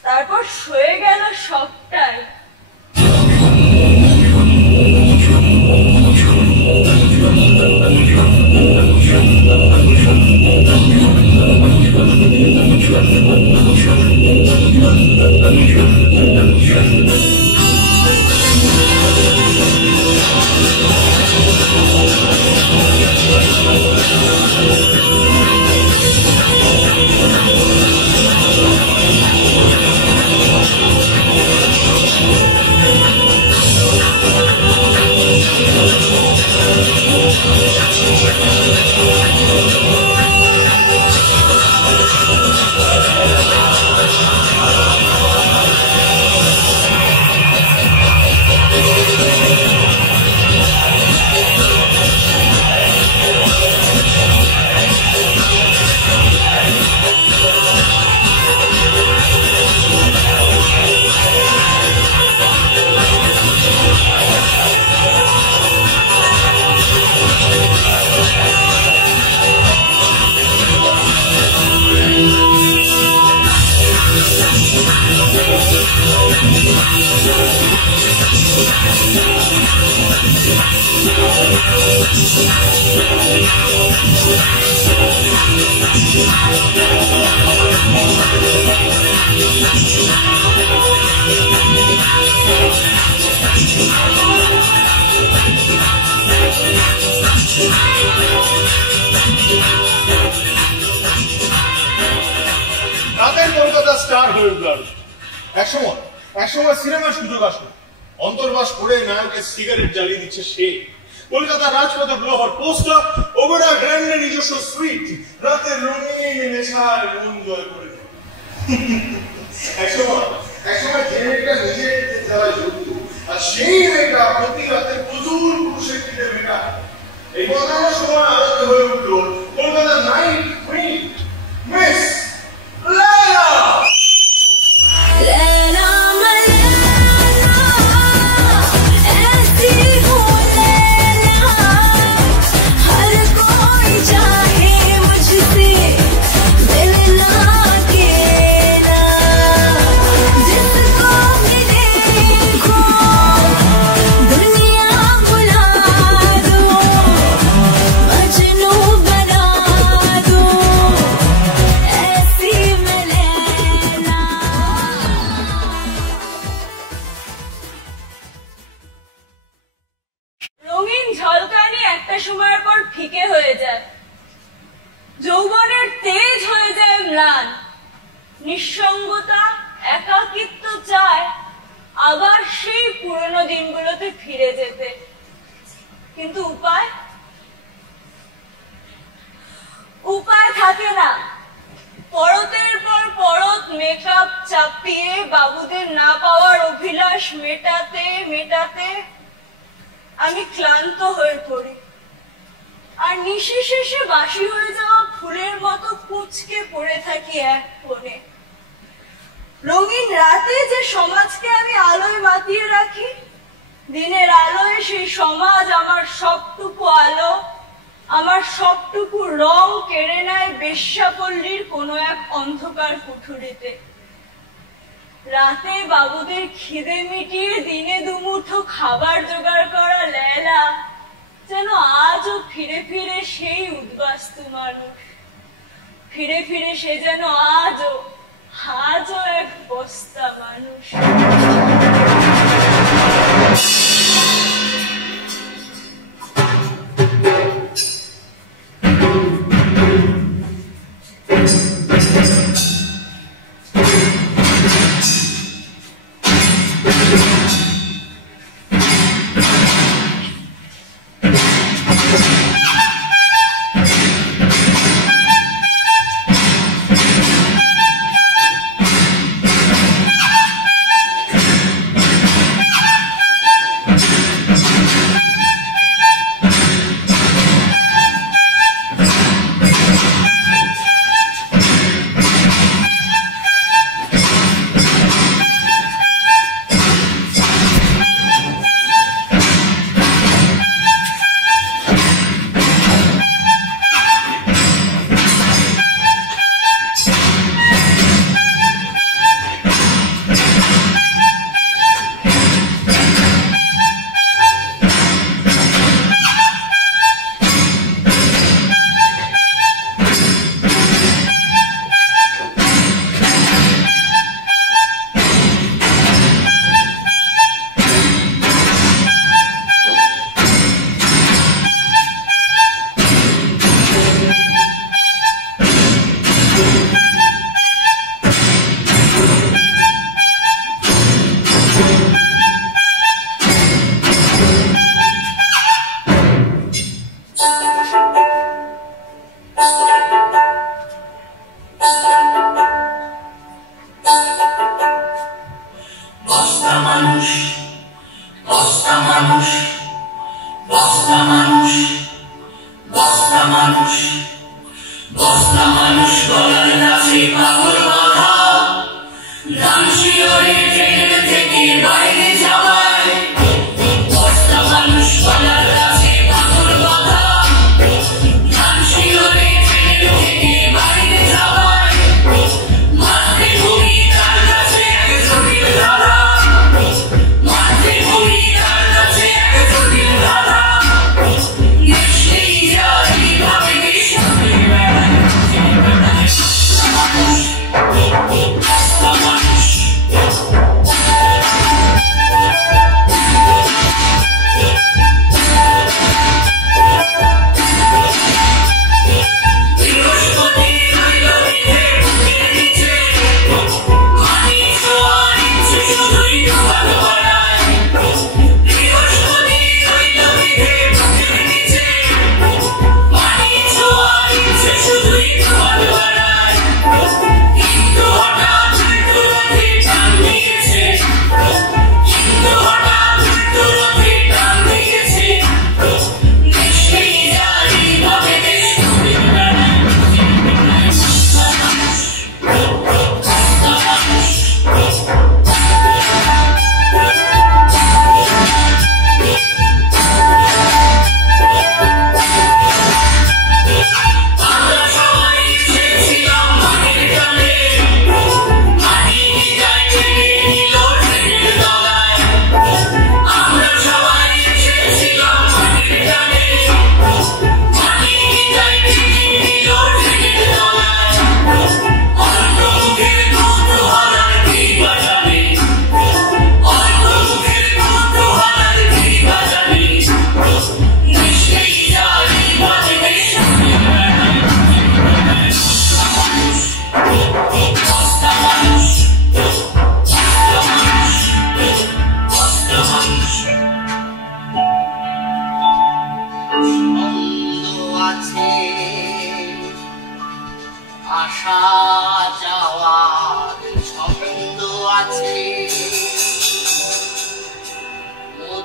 তারপর সয়ে গেল সবটাই। রাতের কলকাতা স্টার হয়ে উঠল। একসময় সিনেমার সুযোগ আসলো, অন্তর্বাস করে নায়কের সিগারেট জ্বালিয়ে দিচ্ছে সে। কলকাতার রাজপথে গ্লোহর পোস্টার, ওবেরা গ্র্যান্ডে নিজস্ব সুইট, রাতের রঙিন নেশায় মন জয় করে দেয়। একসময় যে মেয়েটা নিজের যারা যুক্ত, আর সেই মেয়েটা প্রতি রাতে প্রচুর পুরুষের দিকে মেয়েটা। এই বদলানোর সময় আলাদা হয়ে উঠল কলকাতার নাইট কুইন মিস লায়লা। একটা সময়ের পর ফিকে হয়ে যায়, যৌবনের তেজ হয়ে যায় ম্লান, নিঃসঙ্গতা একাকিত্ব চায় আবার সেই পুরনো দিনগুলোতে ফিরে যেতে। কিন্তু উপায় থাকে না। পরতের পর পরত মেকআপ চাপিয়ে বাবুদের না পাওয়ার অভিলাষ মেটাতে মেটাতে আমি ক্লান্ত হয়ে পড়ি, আর নিঃশেষে বাসি হয়ে যাওয়া ফুলের মতো কুঁচকে পড়ে থাকি এক কোণে। রঙিন রাতে যে সমাজকে আমি আলোয় মাতিয়ে রাখি, দিনের আলোয় সেই সমাজ আমার সবটুকু আলো, আমার সবটুকু রং কেড়ে নেয় বেশ্যাপল্লীর কোনো এক অন্ধকার কুঠুরিতে। রাতে বাবুদের খিদে মিটিয়ে দিনে দুমুঠো খাবার জোগাড় করা লেলা যেন আজও ফিরে ফিরে সেই উদ্বাস্তু মানুষ, ফিরে ফিরে সে যেন আজও এক বস্তা মানুষ।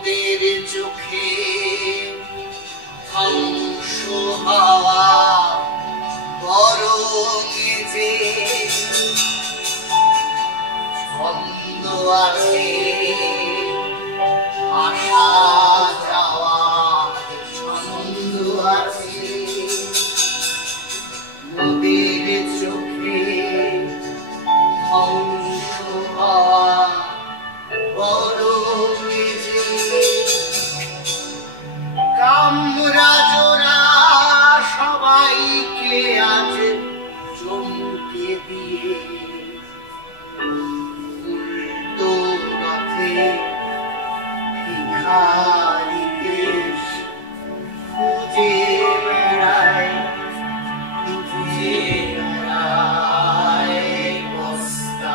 মোদের চোখে ধ্বংস হওয়া বরঙে যে ছন্দ আছে আসা যাওয়া ছন্দ আছে মোদের চোখে ধ্বংস হওয়া বরঙে যে কামরাজরা সবাইকে আজ চমকে দিয়ে উল্টো রথে ভিখারি দেশ খুঁজে বেড়ায় খুঁজে বেড়ায় বস্তা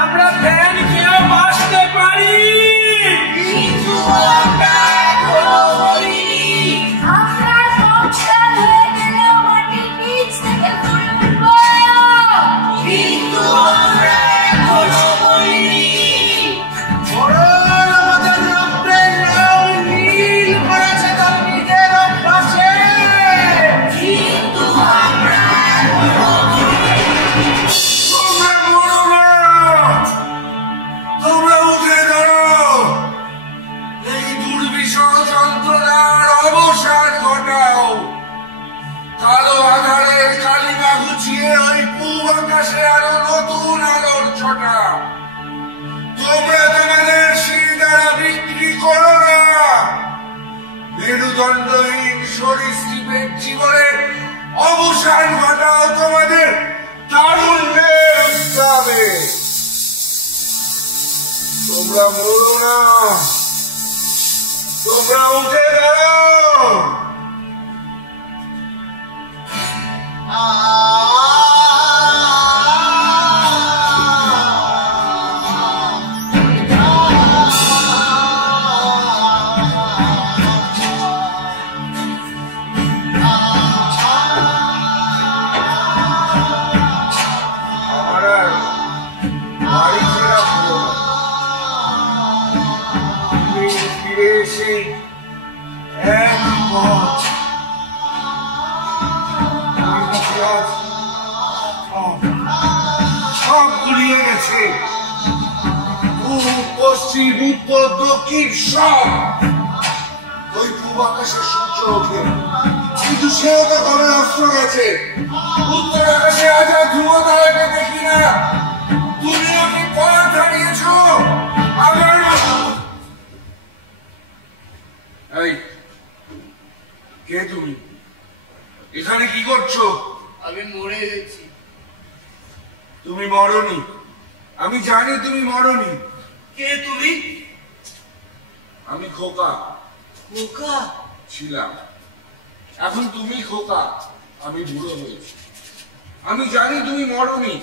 আমরা ফ্যান খেয়েও বাঁচতে পারি। তোমরা উঠে দাঁড়াও, এই দুর্বিষহ যন্ত্রণার অবসান ঘটাও। কালো আধারের কালিমা ঘুচিয়ে ওই পূব আকাশে আরো নতুন আলোর ছটা। তোমরা তোমাদের শির দ্বারা বিক্রি করো না। মেরুদণ্ডহীন সরীসৃপের জীবনের অবসান ঘটাও তোমাদের তারুণ্যের উদ্যানে। তোমরা মরো না, তোমরা উঠে দাঁড়াও। আমার আর বাড়ি ফেরা হলো না। ফিরে এসে এক পথ সব গুলিয়ে গেছে। পূব পশ্চিম উত্তর দক্ষিণ সব। ওই পূব আকাশে সূর্য ওঠে, কিন্তু সেও তো কবে অস্ত্র গেছে। উত্তর আকাশে আজ আর ধ্রুব তারাকে দেখি না। তুমিও কি পথ হারিয়েছ আমার মতো? এই কে তুমি? এখানে কি করছো? আমি মরে গেছি। তুমি মরনি, আমি জানি তুমি মরনি। কে তুমি? আমি খোকা খোকা ছিলাম, এখন তুমি খোকা, আমি বুড়ো হয়েছি। আমি জানি তুমি মরনি,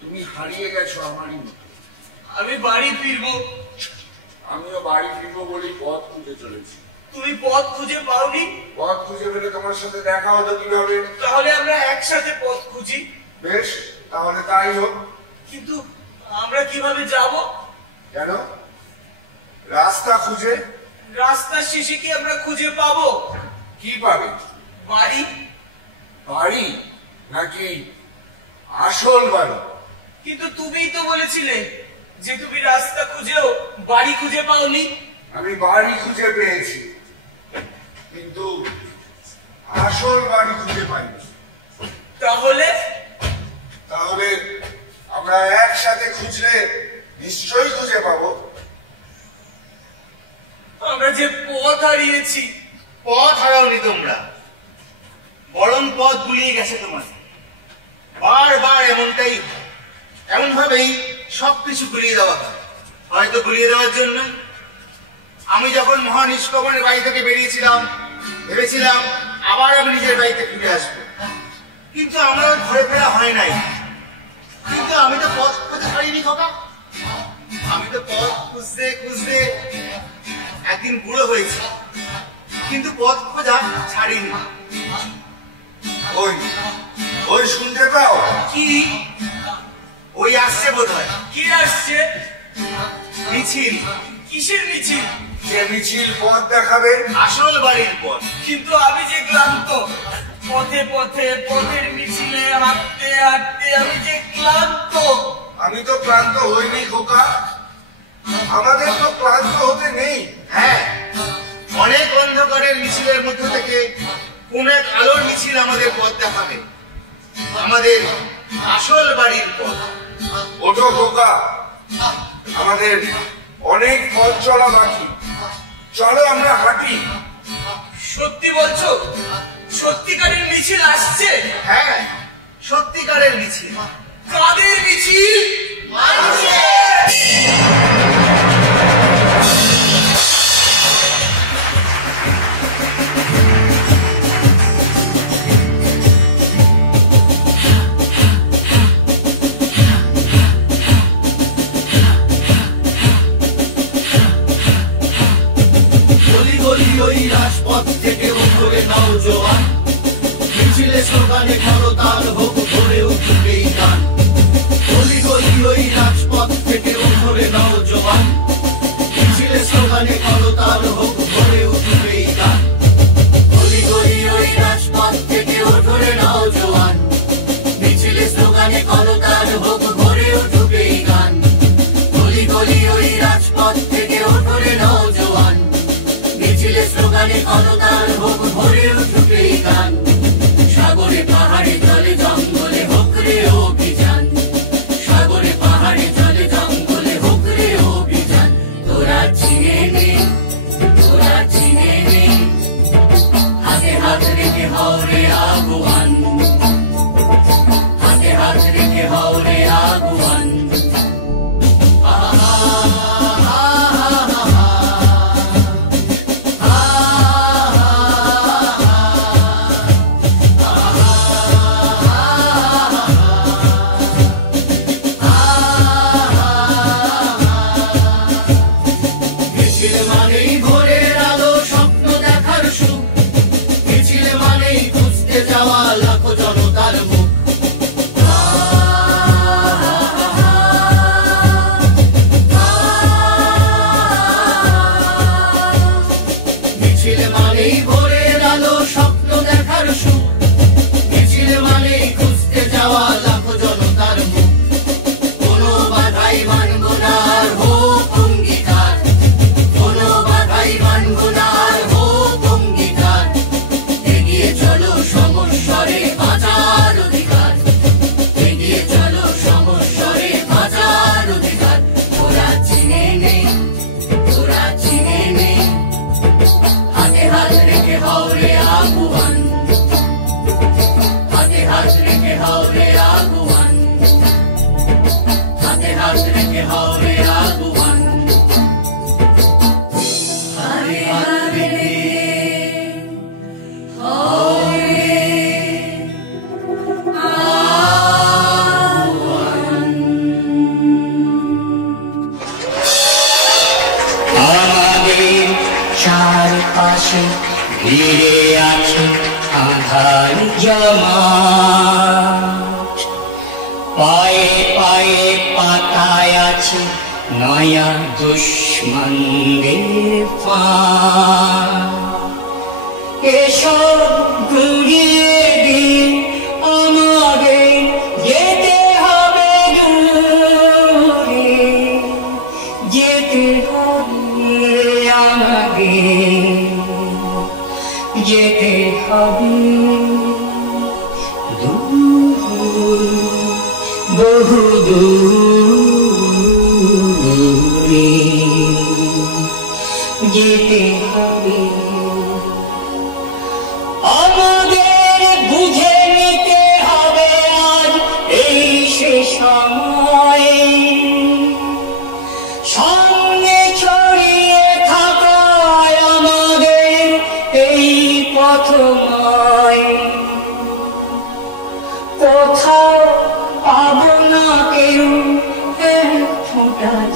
তুমি হারিয়ে গেছো আমারই মতো। আমি বাড়ি ফিরবো। আমিও বাড়ি ফিরবো বলেই পথ খুঁজে চলেছি। তুমি পথ খুঁজে পাওনি? পথ খুঁজে পেলে তোমার সাথে দেখা হতো কিভাবে? তাহলে আমরা একসাথে পথ খুঁজি। বেশ, তাহলে তাই হোক। কিন্তু আমরা কিভাবে যাব? কেন? রাস্তা খুঁজে। রাস্তার শেষে কি আমরা খুঁজে পাবো? কি পাবে? বাড়ি। বাড়ি নাকি আসল বাড়ি? কিন্তু তুমিই তো বলেছিলে যে তুমি রাস্তা খুঁজেও বাড়ি খুঁজে পাওনি। আমি বাড়ি খুঁজে পেয়েছি, কিন্তু আসল বাড়ি খুঁজে পাইনি। তাহলে তাহলে আমরা একসাথে খুঁজলে নিশ্চয়ই খুঁজে পাবো। আমরা যে পথ হারিয়েছি। পথ হারাওনি তোমরা, বরং পথ গুলিয়ে গেছে তোমার। বারবার এমনটাই, এমন ভাবেই সবকিছু গুলিয়ে দেওয়া হয়। হয়তো গুলিয়ে দেওয়ার জন্য আমি যখন মহানিষ্কমনের বাড়ি থেকে বেরিয়েছিলাম ভেবেছিলাম আবার আমি নিজের বাড়িতে ফিরে আসবো, কিন্তু আমার ঘরে ফেরা হয় নাই। কিন্তু আমি তো পথ খুঁজে পাইনি খোকা। আমি তো পথ খুঁজতে খুঁজতে একদিন বুড়ো হয়েছি, কিন্তু পথ খোঁজা ছাড়িনি। ওই ওই শুনতে পাও? কি? ওই আসছে বোধ হয়। কি আসছে? মিছিল। কিসের মিছিল? যে মিছিল পথ দেখাবে আসল বাড়ির পথ। কিন্তু আমি যে ক্লান্ত, পথে পথে পথের মিছিলে হাঁটতে হাঁটতে আমি যে ক্লান্ত। আমি তো ক্লান্ত হইনি খোকা, আমাদের তো ক্লান্ত হতে নেই। হ্যাঁ, অনেক অন্ধকারের মিছিলের মধ্য থেকে কোন এক আলোর মিছিল আমাদের পথ দেখাবে, আমাদের আসল বাড়ির পথ। ওঠো খোকা, আমাদের অনেক পথ চলা বাকি, চলো আমরা হাঁটি। সত্যি বলছো? সত্যিকারের মিছিল আসছে? হ্যাঁ, সত্যিকারের মিছিল। কাদের মিছিল? গলি গলি ওই রাজপথ থেকে উঠবে নওজোয়ান, মিছিলে স্লোগানে করতাল হোক ভরে উঠবে গান। গলি গলি ওই রাজপথ থেকে উঠবে নওজোয়ান, মিছিলে স্লোগানে করতাল হোক ভরে উঠবে গান। গলি গলি ওই রাজপথ থেকে উঠবে নওজোয়ান, মিছিলে স্লোগানে করতাল হোক ভরে উঠবে গান। গলি গলি ওই রাজপথ থেকে উঠবে নওজোয়ান, মিছিলে স্লোগানে করতাল হোক ভরে উঠবে গান। সাগরে পাহাড়ে জলে জঙ্গলে হোক রে অভিযান, সাগরে পাহাড়ে জলে জঙ্গলে হোক রে অভিযান। তোরা চিনে নে, তোরা চিনে নে, হাতে হাত রেখে হাওড়ে আগুয়ান, হাতে হাত রেখে হাওড়ে আগুয়ান। মিছিল মানেই ভোরের আলো, স্বপ্ন দেখার সুখ, মিছিল মানেই খুঁজতে যাওয়া লাখো জনতার মুখ। মিছিল মানেই ভোরের আলো, স্বপ্ন দেখার সুখ, মিছিল মানেই খুঁজতে যাওয়া লাখো জনতার মুখ। কোনো বাধাই মানব না আর হোক অঙ্গীকার, কোনো বাধাই মানব না আর হোক অঙ্গীকার। এগিয়ে চলো সমস্বরে বাঁচার অধিকার, এগিয়ে চলো সমস্বরে বাঁচার অধিকার। তোরা চিনে নে, তোরা চিনে নে, হাতে হাত রেখে হাওড়ে আগুয়ান, হাতে হাত রেখে হাওড়ে আগুয়ান, হাতে হাত রেখে হাওড়ে আগুয়ান। হাতে হাত রেখে হাওড়ে আগুয়ান। আমাদের চারপাশে ঘিরে আছে আঁধার জমাট, পায়ে পায়ে পাতায় আছে নয়া দুশ্মনদের ফাঁদ। এসব ঘুরিয়ে দিন আমাদের যেতে হবে দূরে, যেতে হবে আমাদের, যেতে হবে দূর, বহু দূরে, যেতে হবে। আমাদের বুঝে নিতে হবে আজ এই সে সময়,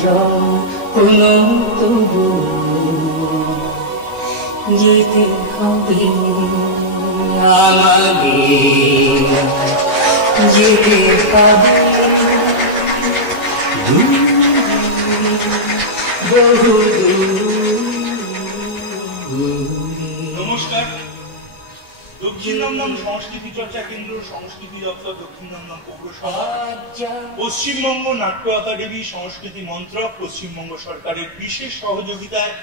জল কোনো তবু যেতে হবে আমাদের যেতে হবে বহু নমস্কার। দক্ষিণ দমদম সংস্কৃতি চর্চা কেন্দ্র, সংস্কৃতি দপ্তর, দক্ষিণ দমদম পৌরসভা, পশ্চিমবঙ্গ নাট্য একাডেমি, সংস্কৃতি মন্ত্রক, পশ্চিমবঙ্গ সরকারের বিশেষ সহযোগিতায়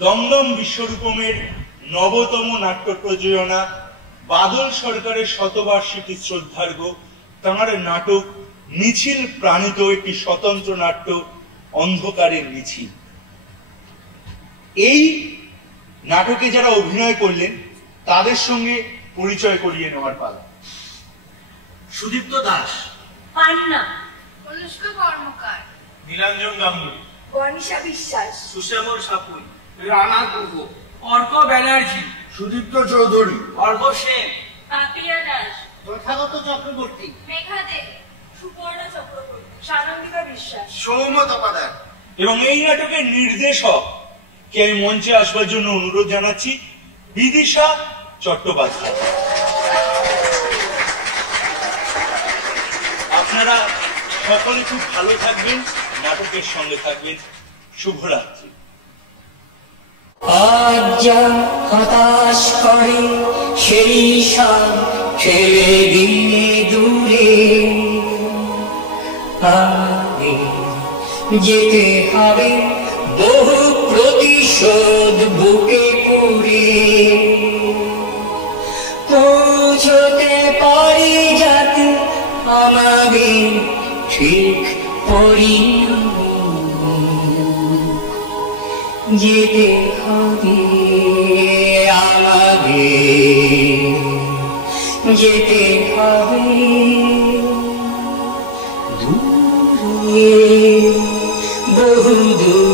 দমদম বিশ্বরূপমের নবতম নাট্য প্রযোজনা, বাদল সরকারের শতবার্ষিকী শ্রদ্ধার্ঘ্য তাঁর নাটক মিছিল প্রাণিত একটি স্বতন্ত্র নাট্য অন্ধকারের মিছিল। এই নাটকে যারা অভিনয় করলেন তাদের সঙ্গে পরিচয় করিয়ে নেওয়ার পালা। সুদীপ্ত দাস, পান্না, অনুষ্কা কর্মকার, নীলাঞ্জন গাঙ্গুলি, বর্ণিশা বিশ্বাস, সুশ্যামল সাপুই, রানা গুহ, অর্ক ব্যানার্জি, সুদীপ্ত চৌধুরী, অর্ক সেন, পাপিয়া দাস, তথাগত চক্রবর্তী, মেঘা দে, সুপর্ণা চক্রবর্তী, সানন্দিকা বিশ্বাস, সৌমত পাদার। এবং এই নাটকের নির্দেশক কে আমি মঞ্চে আসবার জন্য অনুরোধ জানাচ্ছি, বিদিশা চট্টোপাধ্যায়। আপনারা সকলে খুব ভালো থাকবেন, নাটকের সঙ্গে থাকবেন। শুভরাত্রি। আজ যা হতাশ করে সেই সব ছেড়ে দিয়ে দূরে আমাদের যেতে হবে বহু প্রতিশোধ বুকে পুরে পৌঁছতে পারি যাতে আমাদের ঠিক পরিণামে যেতে হবে আমাদের যেতে হবে দূরে বহু দূর